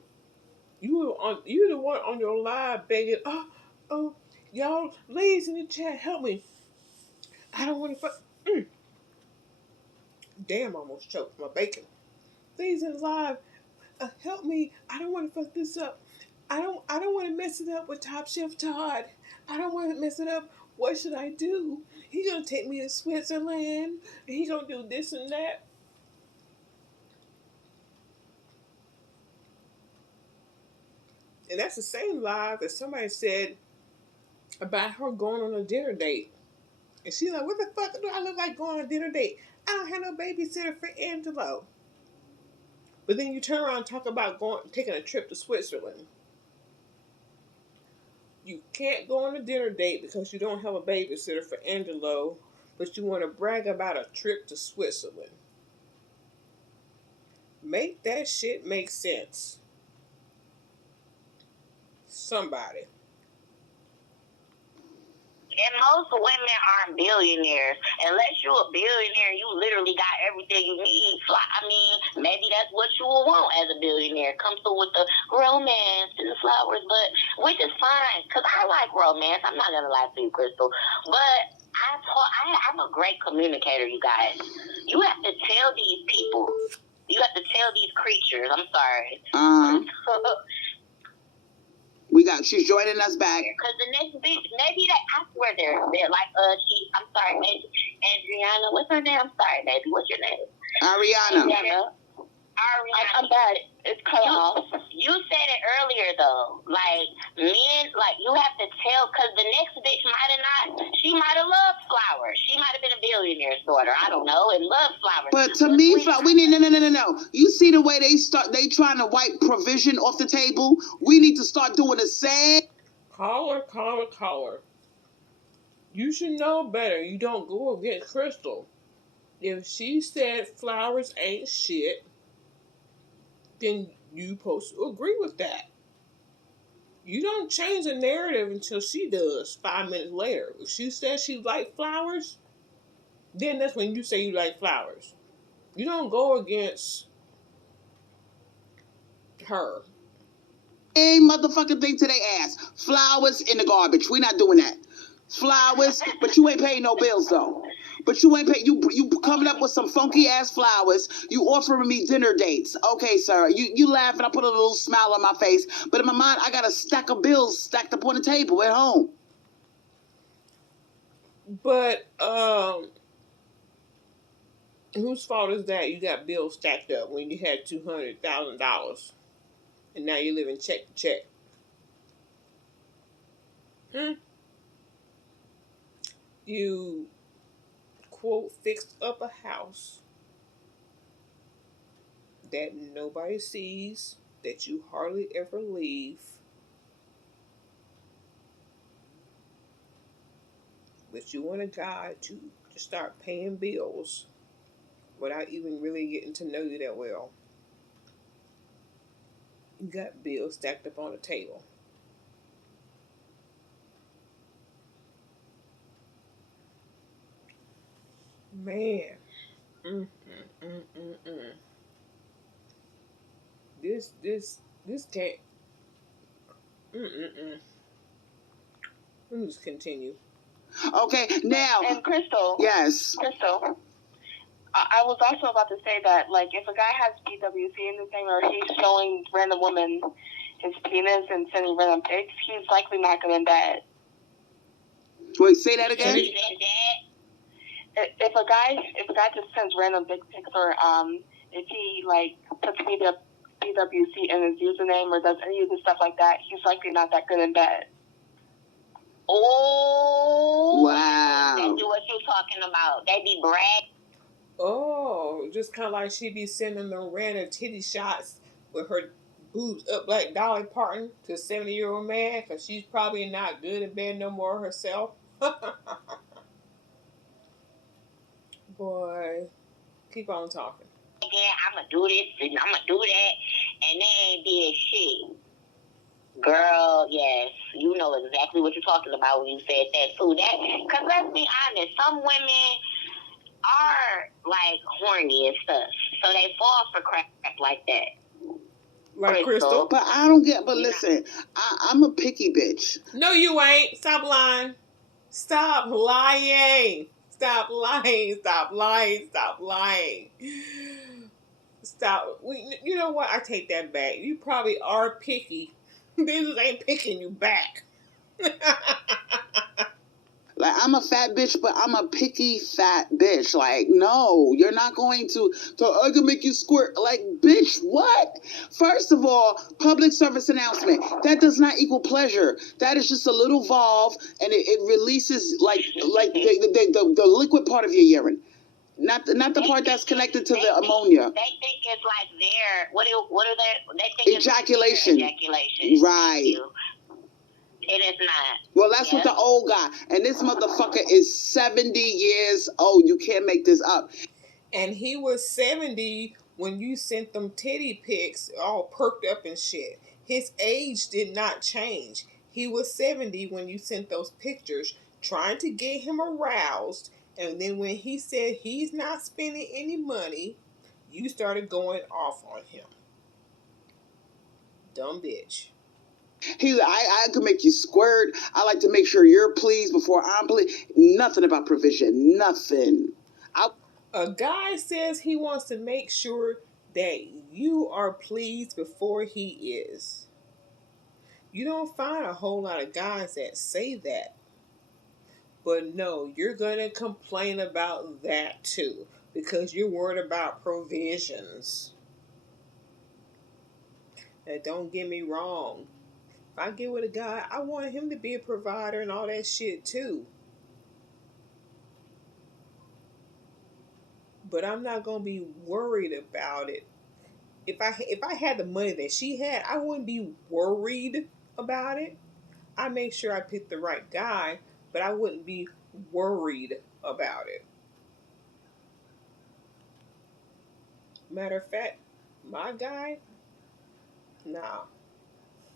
You the one on your live begging, oh, y'all, ladies in the chat, help me. I don't want to fuck. Damn, I almost choked my bacon. Ladies in live, help me. I don't want to fuck this up. I don't want to mess it up with Top Chef Todd. I don't want to mess it up. What should I do? He's gonna take me to Switzerland. And he's gonna do this and that. And that's the same live that somebody said about her going on a dinner date. And she's like, what the fuck do I look like going on a dinner date? I don't have no babysitter for Angelo. But then you turn around and talk about taking a trip to Switzerland. You can't go on a dinner date because you don't have a babysitter for Angelo, but you want to brag about a trip to Switzerland. Make that shit make sense. Somebody. And most women aren't billionaires. Unless you're a billionaire, you literally got everything you need. I mean, maybe that's what you will want as a billionaire. Come through with the romance and the flowers, which is fine, because I like romance. I'm not going to lie to you, Crystal. But I'm a great communicator, you guys. You have to tell these people. You have to tell these creatures. I'm sorry. She's joining us back. Because the next bitch, maybe I swear they're like, I'm sorry, maybe Adriana, what's her name? I'm sorry, baby, what's your name? Ariana. I'm bad. It's cut off. You said it earlier, though. Like, men, like, you have to tell, because the next bitch she might have loved flowers. She might have been a billionaire's daughter, I don't know, and loved flowers. But to me, we need, no. You see the way they trying to wipe provision off the table? We need to start doing the same. Caller. You should know better. You don't go against Crystal. If she said flowers ain't shit, then you supposed to agree with that. You don't change the narrative until she does 5 minutes later. If she says she likes flowers, then that's when you say you like flowers. You don't go against her. Same motherfucking thing to their ass. Flowers in the garbage. We're not doing that. Flowers, but you ain't paying no bills though. But you ain't pay. You coming up with some funky ass flowers. You offering me dinner dates. Okay, sir. You laughing. I put a little smile on my face. But in my mind, I got a stack of bills stacked up on the table at home. But whose fault is that? You got bills stacked up when you had $200,000, and now you're living check to check. You, quote, fixed up a house that nobody sees, that you hardly ever leave. But you want a guy to start paying bills without even really getting to know you that well. You got bills stacked up on the table. Man. This can't. Let me just continue. Okay, now. And Crystal. Yes. Crystal. I was also about to say that, like, if a guy has BWC in his name, or he's showing random women his penis and sending random pics, he's likely not good in bed. Wait, say that again. If a guy just sends random dick pics, or if he like puts BWC in his username or does any of the stuff like that, he's likely not that good in bed. Oh, wow! That's what you're talking about. They be bragging. Oh, just kind of like she be sending them random titty shots with her boobs up like Dolly Parton to a 70-year-old man, because she's probably not good in bed no more herself. Boy, keep on talking. Yeah, I'm going to do this and I'm going to do that, and they ain't did shit. Girl, yes, you know exactly what you're talking about when you said that too. Because let's be honest, some women are like horny and stuff, so they fall for crap like that. Like Crystal. But I don't get. But listen, I'm a picky bitch. No, you ain't. Stop lying. Stop lying. Stop lying. Stop lying. Stop lying. Stop. You know what? I take that back. You probably are picky. Bitches ain't picking you back. Like, I'm a fat bitch, but I'm a picky fat bitch. Like, no, you're not going to I can make you squirt. Like, bitch, what? First of all, public service announcement. That does not equal pleasure. That is just a little valve, and it releases, like the liquid part of your urine. Not the part that's connected to the They ammonia. think it's like their what are they think Ejaculation. It's ejaculation. Right. It is not. Well, that's what the old guy. And this motherfucker is 70 years old. You can't make this up. And he was 70 when you sent them titty pics all perked up and shit. His age did not change. He was 70 when you sent those pictures trying to get him aroused. And then when he said he's not spending any money, you started going off on him. Dumb bitch. He's like, I could make you squirt. I like to make sure you're pleased before I'm pleased. Nothing about provision. Nothing. A guy says he wants to make sure that you are pleased before he is. You don't find a whole lot of guys that say that. But no, you're going to complain about that too, because you're worried about provisions. Now, don't get me wrong. If I get with a guy, I want him to be a provider and all that shit too. But I'm not going to be worried about it. If I had the money that she had, I wouldn't be worried about it. I make sure I pick the right guy, but I wouldn't be worried about it. Matter of fact, my guy, nah.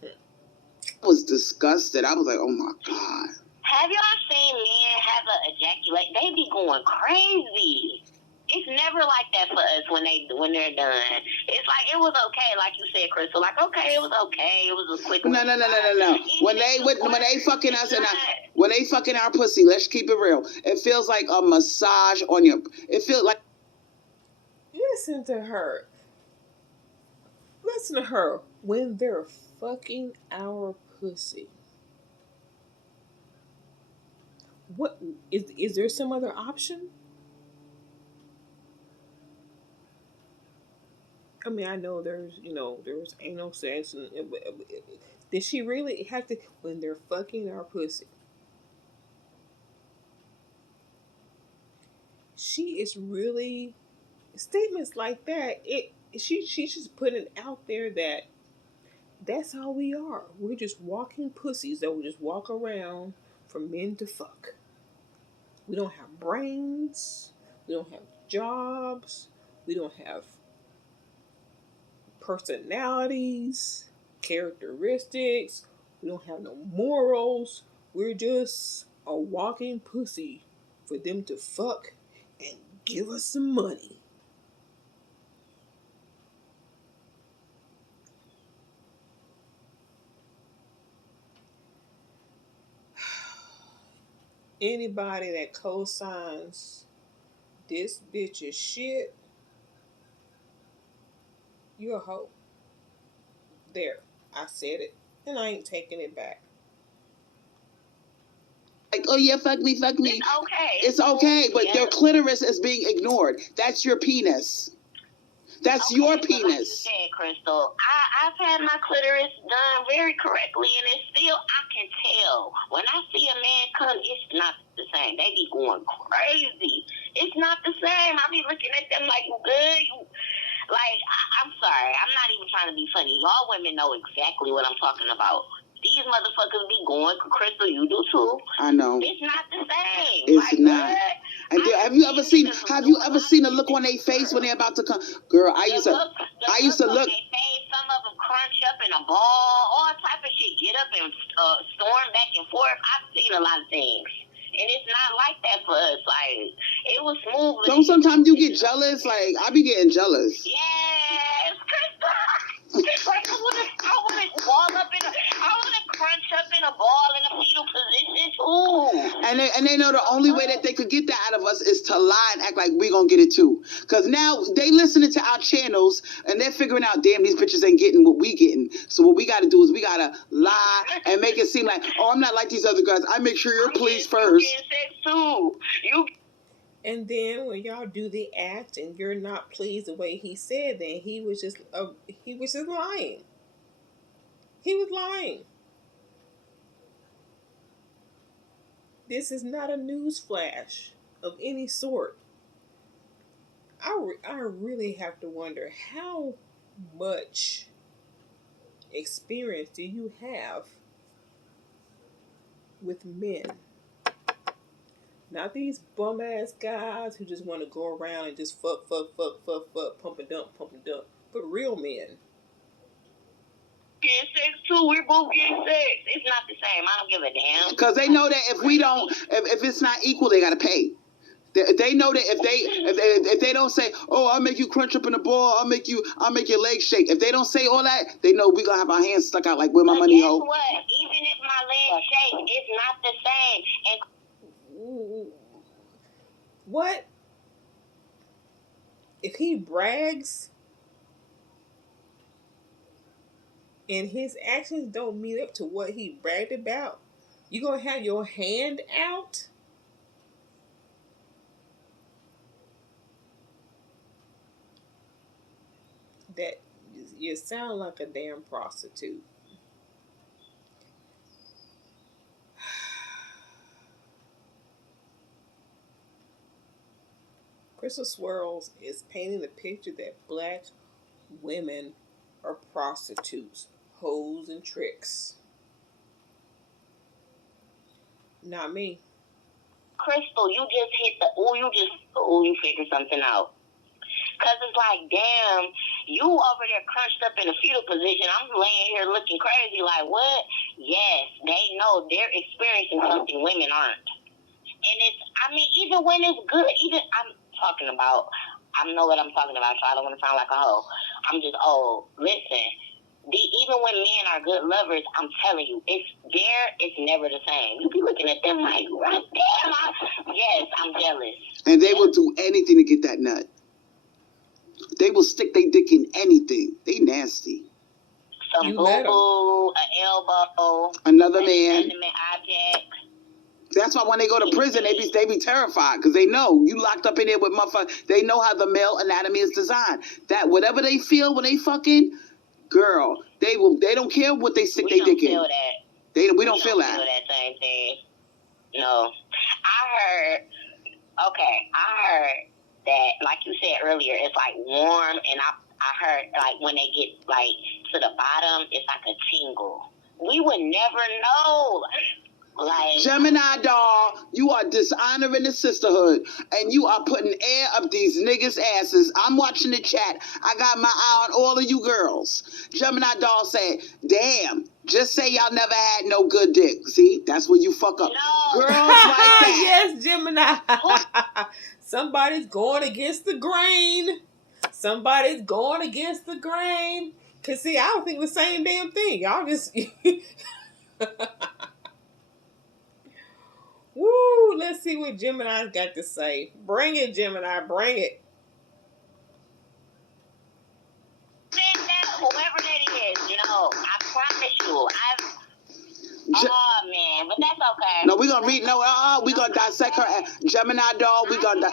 I was disgusted. I was like, oh my God. Have y'all seen men have an ejaculate? They be going crazy. It's never like that for us when they're done. It's like it was okay, like you said, Crystal. Like okay, it was okay. It was a quick. No. When they fucking us and when they fucking our pussy, let's keep it real. It feels like a massage on your. It feels like. Listen to her. Listen to her. When they're fucking our pussy. What is there some other option? I mean, I know there's anal sex, and did she really have to when they're fucking our pussy? She is really statements like that. She's just putting out there that that's how we are. We're just walking pussies that will just walk around for men to fuck. We don't have brains. We don't have jobs. We don't have personalities, characteristics. We don't have no morals. We're just a walking pussy for them to fuck and give us some money. Anybody that co-signs this bitch is shit, you're a hoe. There, I said it, and I ain't taking it back. Like, oh yeah, fuck me. It's okay. It's okay, but their clitoris is being ignored. That's your penis. That's your penis. Like you said, Crystal, I've had my clitoris done very correctly, and it's still, I can tell. When I see a man come, it's not the same. They be going crazy. It's not the same. I be looking at them like, good. I'm sorry. I'm not even trying to be funny. Y'all women know exactly what I'm talking about. These motherfuckers be going, Crystal, you do too. I know. It's not the same. It's not. What? And have you ever seen a look on their face when they're about to come? Girl, I used to look. Some of them crunch up in a ball, all type of shit. Get up and storm back and forth. I've seen a lot of things. And it's not like that for us. Like, it was smooth. Don't sometimes you get jealous? Like, I be getting jealous. Yes, Crystal. Like, I wanna ball up I wanna crunch up in a ball in a fetal position too. And they know the only way that they could get that out of us is to lie and act like we gonna get it too. Cause now they listening to our channels and they're figuring out, damn, these bitches ain't getting what we getting. So what we gotta do is we gotta lie and make it seem like, oh, I'm not like these other guys. I make sure you're pleased first. You get sex too. And then when y'all do the act and you're not pleased the way he said, then he was just lying. He was lying. This is not a news flash of any sort. I really have to wonder how much experience do you have with men? Not these bum ass guys who just want to go around and just fuck, pump and dump, but real men. Getting sex too. We're both getting sex. It's not the same. I don't give a damn. Because they know that if it's not equal, they gotta pay. They know that if they don't say, oh, I'll make you crunch up in the ball, I'll make your legs shake. If they don't say all that, they know we gonna have our hands stuck out like where my money, ho. Guess what? Even if my legs shake, it's not the same. And what if he brags and his actions don't meet up to what he bragged about? You gonna have your hand out? That you sound like a damn prostitute. Crystal Swirls is painting the picture that black women are prostitutes, hoes, and tricks. Not me. Crystal, you just hit you figured something out. Because it's like, damn, you over there crunched up in a fetal position. I'm laying here looking crazy like, what? Yes, they know they're experiencing something women aren't. And even when it's good, I know what I'm talking about, so I don't want to sound like a hoe. I'm just old. Listen, even when men are good lovers, I'm telling you, it's never the same. You be looking at them like, right, damn, yes, I'm jealous. And they will do anything to get that nut. They will stick their dick in anything. They nasty. Some boo-boo, an elbow, another man. Object. That's why when they go to prison, they be terrified because they know you locked up in there with motherfuckers. They know how the male anatomy is designed. That whatever they feel when they fucking, girl, they don't care what they stick their dick in. We don't feel that. That same thing. No, I heard that, like you said earlier, it's like warm, and I heard like when they get like to the bottom, it's like a tingle. We would never know. Like, Gemini doll, you are dishonoring the sisterhood, and you are putting air up these niggas' asses. I'm watching the chat. I got my eye on all of you girls. Gemini doll said, damn, just say y'all never had no good dick. See, that's where you fuck up. No. Girls like that. Yes, Gemini. Somebody's going against the grain. Cause see, I don't think the same damn thing. Y'all just woo, let's see what Gemini's got to say. Bring it, Gemini, bring it. Whoever that is, no, I promise you, oh man, but that's okay. No, we're gonna read. No, we're gonna dissect her. Gemini doll. We gonna.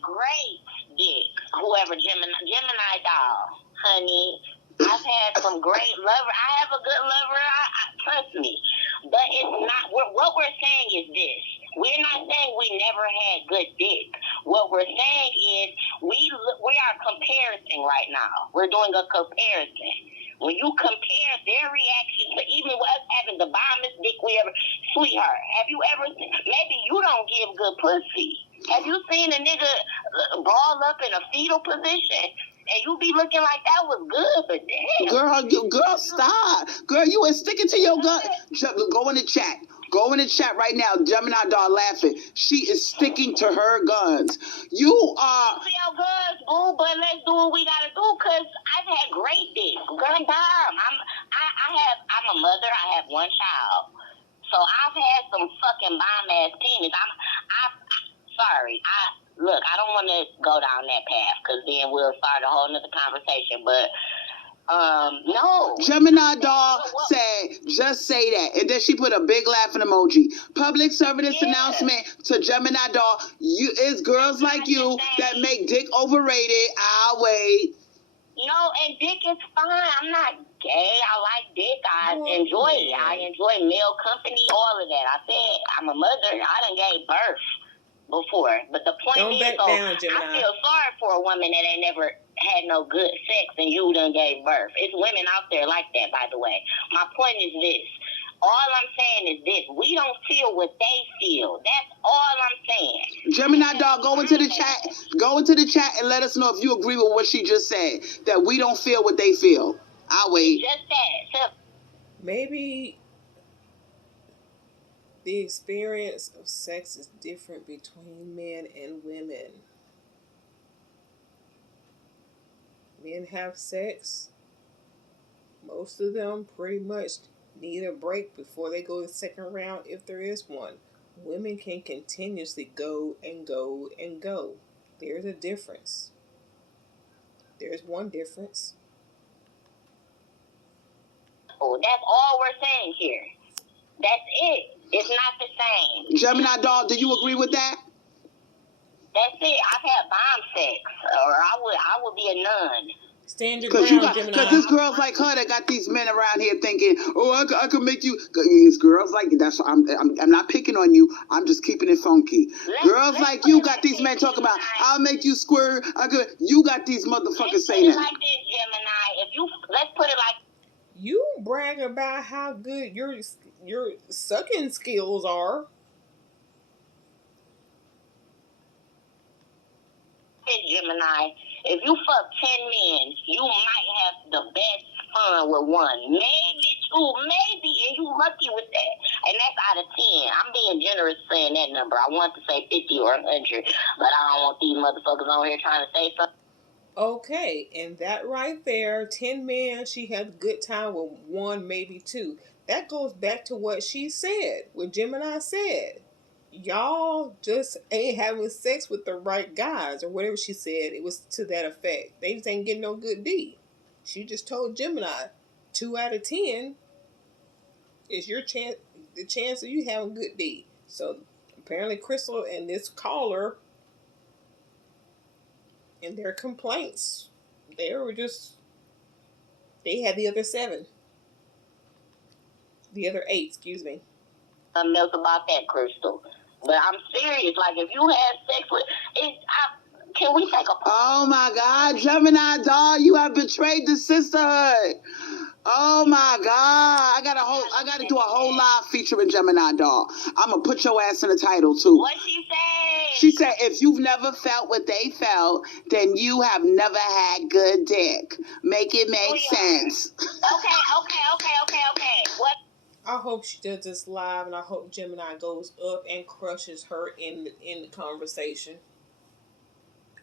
Great dick. Whoever Gemini doll, honey. I've had some great lover. I have a good lover. I trust me. But it's not. What we're saying is this. We're not saying we never had good dick. What we're saying is we are comparing right now. We're doing a comparison. When you compare their reaction to even us having the bombest dick we ever, sweetheart, have you ever seen, maybe you don't give good pussy. Have you seen a nigga ball up in a fetal position and you be looking like that was good, but damn. Girl, stop. Girl, you are sticking to your gun. Go in the chat. Go in the chat right now. Gemini doll laughing. She is sticking to her guns. You are. To your guns, boo, but let's do what we gotta do, cause I've had great dick. Girl, damn. I'm a mother. I have one child, so I've had some fucking bomb ass penis. Sorry. Look, I don't want to go down that path, cause then we'll start a whole nother conversation. But no. Gemini doll said, just say that. And then she put a big laughing emoji. Public service announcement to Gemini doll. It's girls like you that make dick overrated. I'll wait. No, and dick is fine. I'm not gay. I like dick. I enjoy it. I enjoy male company, all of that. I said I'm a mother. I done gave birth. before. But the point Don't is, back so down, I Gemini. feel sorry for a woman that ain't never had no good sex and you done gave birth. It's women out there like that, by the way. My point is this. All I'm saying is this. We don't feel what they feel. That's all I'm saying. Gemini dog, go into the chat. Go into the chat and let us know if you agree with what she just said. That we don't feel what they feel. I'll wait. Just that. Maybe the experience of sex is different between men and women. Men have sex. Most of them pretty much need a break before they go to the second round if there is one. Women can continuously go and go and go. There's a difference. There's one difference. That's all we're saying here. That's it. It's not the same. Gemini dog, do you agree with that? That's it. I've had bomb sex, or I would be a nun. Stand your ground, Gemini. Because there's girls like her that got these men around here thinking, oh, I could make you. It's girls like that's. I'm not picking on you. I'm just keeping it funky. Girls like you got these men talking about, I'll make you squirt. You got these motherfuckers saying that. Like this, Gemini. Let's put it like. You brag about how good your sucking skills are. Gemini, if you fuck 10 men, you might have the best fun with one, maybe two, maybe, and you lucky with that. And that's out of 10. I'm being generous saying that number. I want to say 50 or 100, but I don't want these motherfuckers on here trying to say something. Okay, and that right there, 10 men, she had a good time with one, maybe two. That goes back to what she said, what Gemini said. Y'all just ain't having sex with the right guys, or whatever she said. It was to that effect. They just ain't getting no good D. She just told Gemini, 2 out of 10 is your chance, the chance of you having good D. So apparently Crystal and this caller and their complaints, they had the other 7. The other 8, excuse me. Something else about that, Crystal. But I'm serious. Like, if you have sex with... can we take a pause? Oh, my God. Gemini, dog, you have betrayed the sisterhood. Oh, my God. I got to do a whole live featuring Gemini, dog. I'm going to put your ass in the title, too. What'd she say? She said, if you've never felt what they felt, then you have never had good dick. Make it make sense. Okay. What? I hope she does this live, and I hope Gemini goes up and crushes her in the conversation.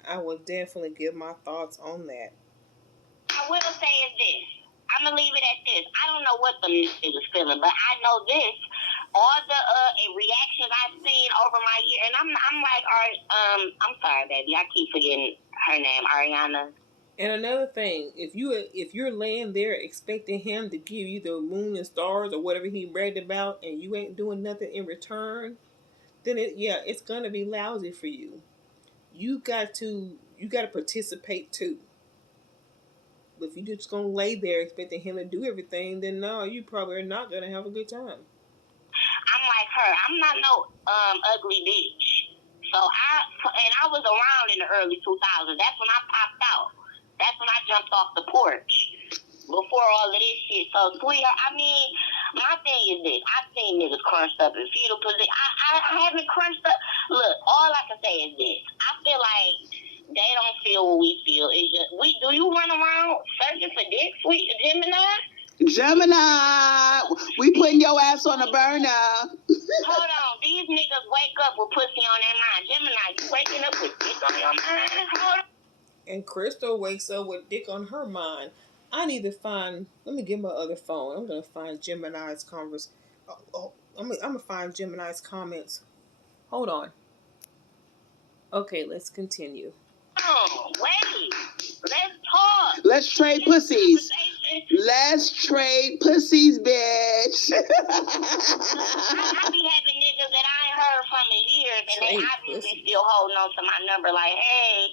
I will definitely give my thoughts on that. I will say is this. I'm going to leave it at this. I don't know what the nigga was feeling, but I know this. All the reactions I've seen over my year, and I'm like, I'm sorry, baby. I keep forgetting her name, Ariana. And another thing, if you're laying there expecting him to give you the moon and stars or whatever he bragged about, and you ain't doing nothing in return, then it's gonna be lousy for you. You got to participate too. But if you're just gonna lay there expecting him to do everything, then no, you probably are not gonna have a good time. I'm like her. I'm not no ugly bitch. So I was around in the early 2000s. That's when I popped out. That's when I jumped off the porch before all of this shit. So, sweetheart, I mean, my thing is this. I've seen niggas crunched up in fetal position. I haven't crunched up. Look, all I can say is this. I feel like they don't feel what we feel. It's just, do you run around searching for dick, sweet Gemini? Gemini, we putting your ass on a burner. Hold on. These niggas wake up with pussy on their mind. Gemini, you waking up with dick on your mind? Hold on. And Crystal wakes up with dick on her mind. I need to find. Let me get my other phone. I'm gonna find Gemini's converse. I'm gonna find Gemini's comments. Hold on. Okay, let's continue. Oh, wait. Let's talk. Let's trade pussies. Let's trade pussies, bitch. I be having niggas that I ain't heard from in years, and they obviously still holding on to my number. Like, hey,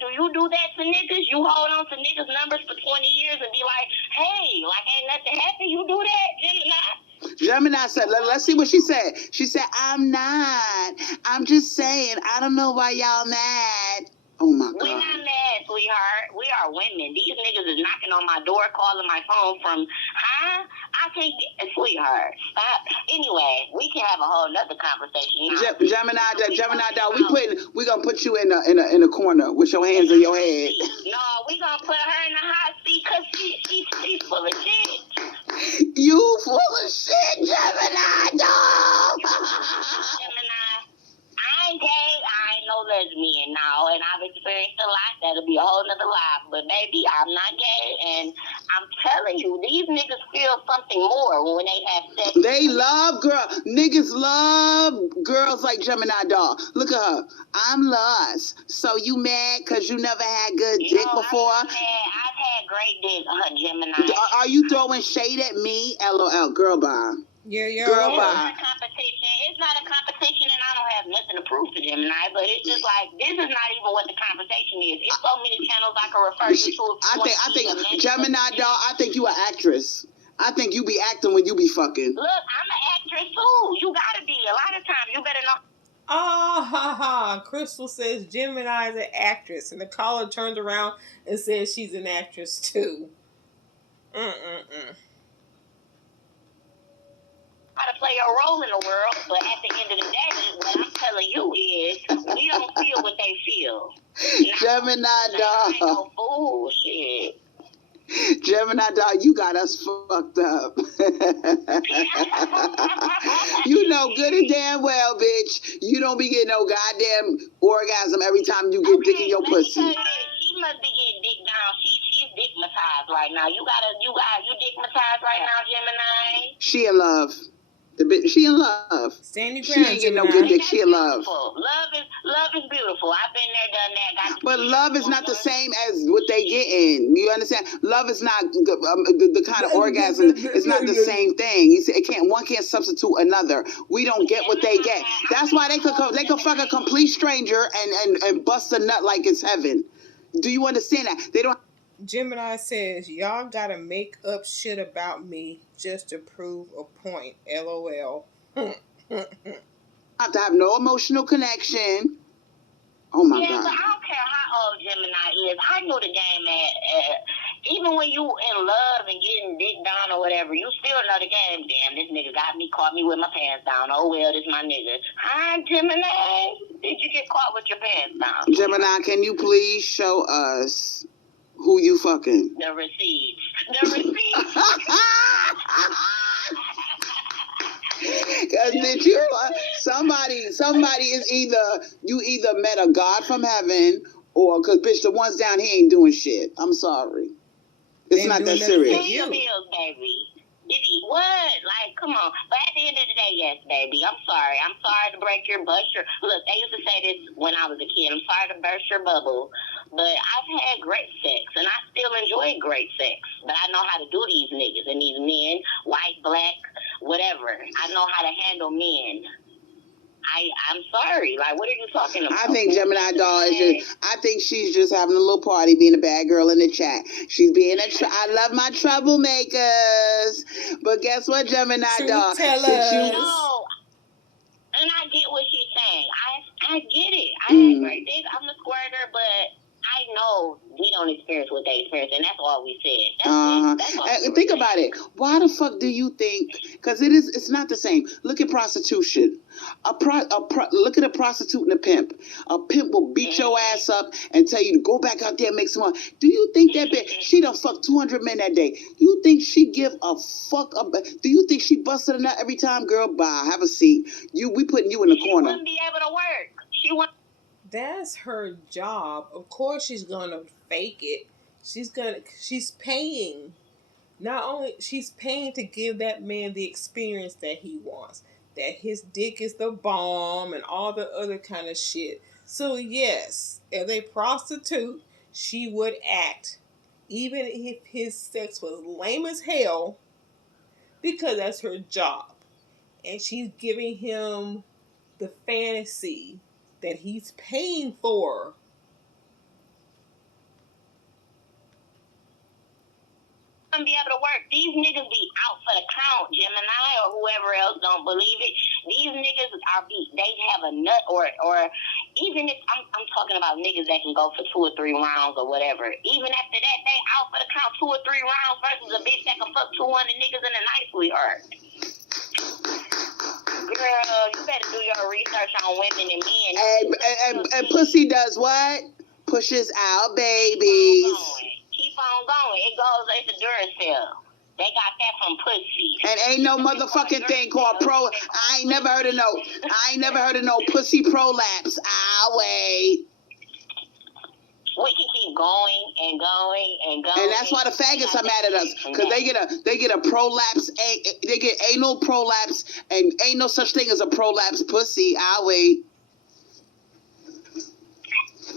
do you do that to niggas? You hold on to niggas' numbers for 20 years and be like, hey, like ain't nothing happened. You do that, Gemini? Gemini said, let's see what she said. She said, I'm not. I'm just saying, I don't know why y'all mad. Oh my God. We're not mad, sweetheart. We are women. These niggas is knocking on my door, calling my phone from, I can't get, sweetheart, stop. Anyway, we can have a whole nother conversation. Gemini, dog, we gonna put you in a corner with your hands on your head. No, we gonna put her in the hot seat because she's full of shit. You full of shit, Gemini, dog. Gemini, I ain't gay, I ain't no lesbian now, and I've experienced a lot. That'll be a whole nother life. But baby, I'm not gay, and I'm telling you, these niggas feel something more when they have sex. They love niggas love girls like Gemini, dog. Look at her. I'm lost. So you mad because you never had good dick before? I've had great dick, Gemini. Are you throwing shade at me? LOL, girl, bye. Yeah. Girl, bye. It's not a competition. It's not a competition, and I don't have nothing to prove to Gemini. But it's just like this is not even what the conversation is. It's so many channels I can refer you to. I think Gemini, dog. I think you an actress. I think you be acting when you be fucking. Look, I'm an actress too. You gotta be. A lot of times, you better know. Crystal says Gemini is an actress, and the caller turns around and says she's an actress too. How to play a role in the world, but at the end of the day, what I'm telling you is we don't feel what they feel. Gemini, dog. Ain't no bullshit. Gemini, dog, you got us fucked up. You know good and damn well, bitch, you don't be getting no goddamn orgasm every time you get dick in your pussy. She must be getting dick down. She's dickmatized right now. You dickmatized right now, Gemini. She in love. The bitch, she in love. Stand your She ground, ain't getting no Gemini. good dick. She in love. Love is beautiful. I've been there, done that. But love is not the same as what they getting. You understand? Love is not the kind of orgasm. It's not the same thing. You see, one can't substitute another. We don't get what they get. That's why they could fuck a complete stranger and bust a nut like it's heaven. Do you understand that? They don't. Gemini says, y'all gotta make up shit about me just to prove a point. LOL. Have to have no emotional connection. Oh my God. But I don't care how old Gemini is. I know the game even when you in love and getting dick down or whatever, you still know the game. Damn, this nigga caught me with my pants down. Oh well, this my nigga. Hi, Gemini. Did you get caught with your pants down? Gemini, can you please show us who you fucking? The receipts. Because did you somebody is either met a God from heaven or because bitch the ones down here ain't doing shit. I'm sorry. It's not that serious. Pay your bills, baby. Did he what? Like, come on. But at the end of the day, yes, baby. I'm sorry. I'm sorry to bust your. Look, they used to say this when I was a kid. I'm sorry to burst your bubble, but I've had great sex, and I still enjoy great sex. But I know how to do these niggas and these men, white, black, whatever. I know how to handle men. I'm sorry. Like, what are you talking about? I think Gemini doll is I think she's just having a little party, being a bad girl in the chat. She's being I love my troublemakers. But guess what, Gemini doll? No. And I get what she's saying. I get it. I had great dick. I'm a squirter, but I know we don't experience what they experience, and that's all we said. That's all think about it. Why the fuck do you think? Because it's not the same. Look at prostitution. Look at a prostitute and a pimp. A pimp will beat your ass up and tell you to go back out there and make some money. Do you think that bitch, she done fucked 200 men that day? You think she give a fuck about? Do you think she busted a nut every time? Girl, bye. Have a seat. We putting you in the corner. She wouldn't be able to work. That's her job. Of course she's gonna fake it. She's paying. Not only she's paying to give that man the experience that he wants. That his dick is the bomb and all the other kind of shit. So yes, as a prostitute, she would act even if his sex was lame as hell, because that's her job. And she's giving him the fantasy that he's paying for. Be able to work. These niggas be out for the count. Gemini or whoever else don't believe it. These niggas they have a nut or even if I'm talking about niggas that can go for 2 or 3 rounds or whatever. Even after that, they out for the count 2 or 3 rounds versus a bitch that can fuck 200 niggas in a night, sweetheart. Girl, you better do your research on women and men. And pussy does what? Pushes out babies. Keep on going. It goes, it's a Duracell. They got that from pussy. And ain't no motherfucking thing called I ain't never heard of no pussy prolapse. Wait. We can keep going and going and going. And that's why the faggots are mad at us, because they get a prolapse, they get anal prolapse, and ain't no such thing as a prolapse pussy. Wait.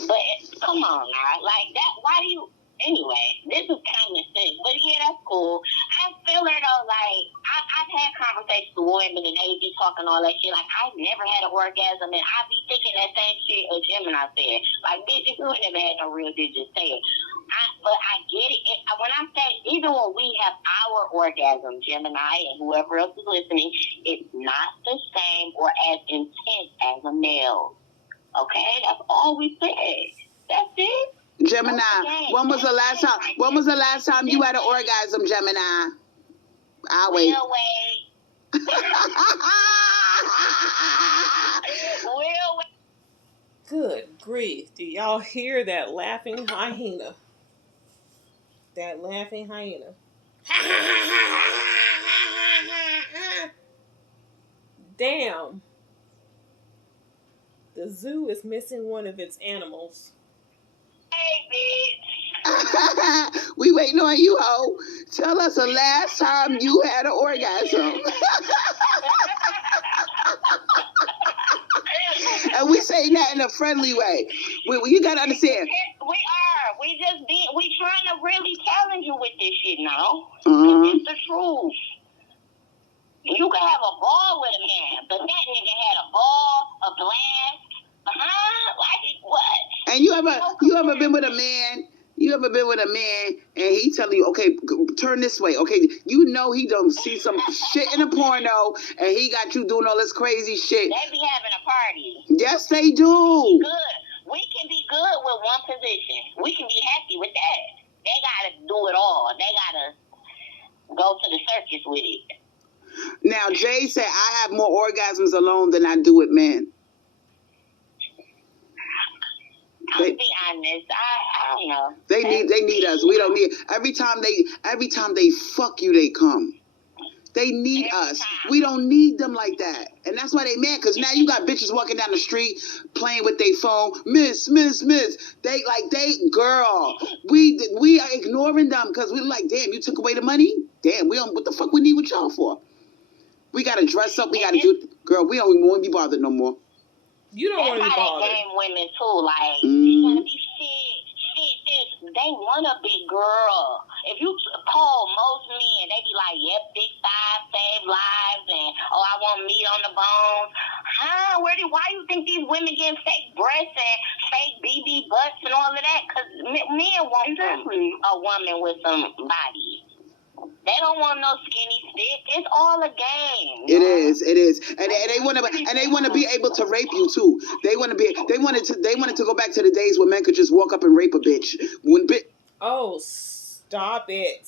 But come on now, like that. Why do you? Anyway, this is common sense. But yeah, that's cool. I feel her though. Like I've had conversations with women and they be talking all that shit. Like I've never had an orgasm, and I be thinking that same shit as Gemini said. Like bitch, if you never had no real dick, just say it. But I get it. When I say even when we have our orgasm, Gemini and whoever else is listening, it's not the same or as intense as a male. Okay, that's all we said. That's it. Gemini, when was the last time you had an orgasm, Gemini? I'll wait. We'll wait. We'll wait. Good grief. Do y'all hear that laughing hyena? That laughing hyena. Damn. The zoo is missing one of its animals. Hey, bitch. We waiting on you, ho. Tell us the last time you had an orgasm. And we saying that in a friendly way. You gotta understand. We are. We trying to really challenge you with this shit now. Mm-hmm. It's the truth. You can have a ball with a man, but that nigga had a ball, a blast. Like what? And you ever been with a man? You ever been with a man and he telling you, okay, turn this way. Okay, you know he don't see some shit in a porno and he got you doing all this crazy shit. They be having a party. Yes, they do. Good. We can be good with one position. We can be happy with that. They gotta do it all. They gotta go to the circus with it. Now, Jay said, I have more orgasms alone than I do with men. I'll be honest. I don't know. They need us. We don't need. Every time they fuck you, they come. They need us. We don't need them like that. And that's why they mad, because now you got bitches walking down the street playing with their phone. Miss. Girl. We are ignoring them because we're like, damn, you took away the money? Damn, what the fuck we need with y'all for? We got to dress up. We got to do. Girl, we don't even want to be bothered no more. You don't want to be bothered. That's how they game women too. Like, you want to be fit. They want a big girl. If you poll most men, they be like, yep, big thighs save lives, and I want meat on the bones. Why do you think these women getting fake breasts and fake BB butts and all of that? Because men want a woman with some body. They don't want no skinny stick. It's all a game. It is, and they want to be able to rape you too. They wanted to go back to the days when men could just walk up and rape a bitch. Oh, stop it!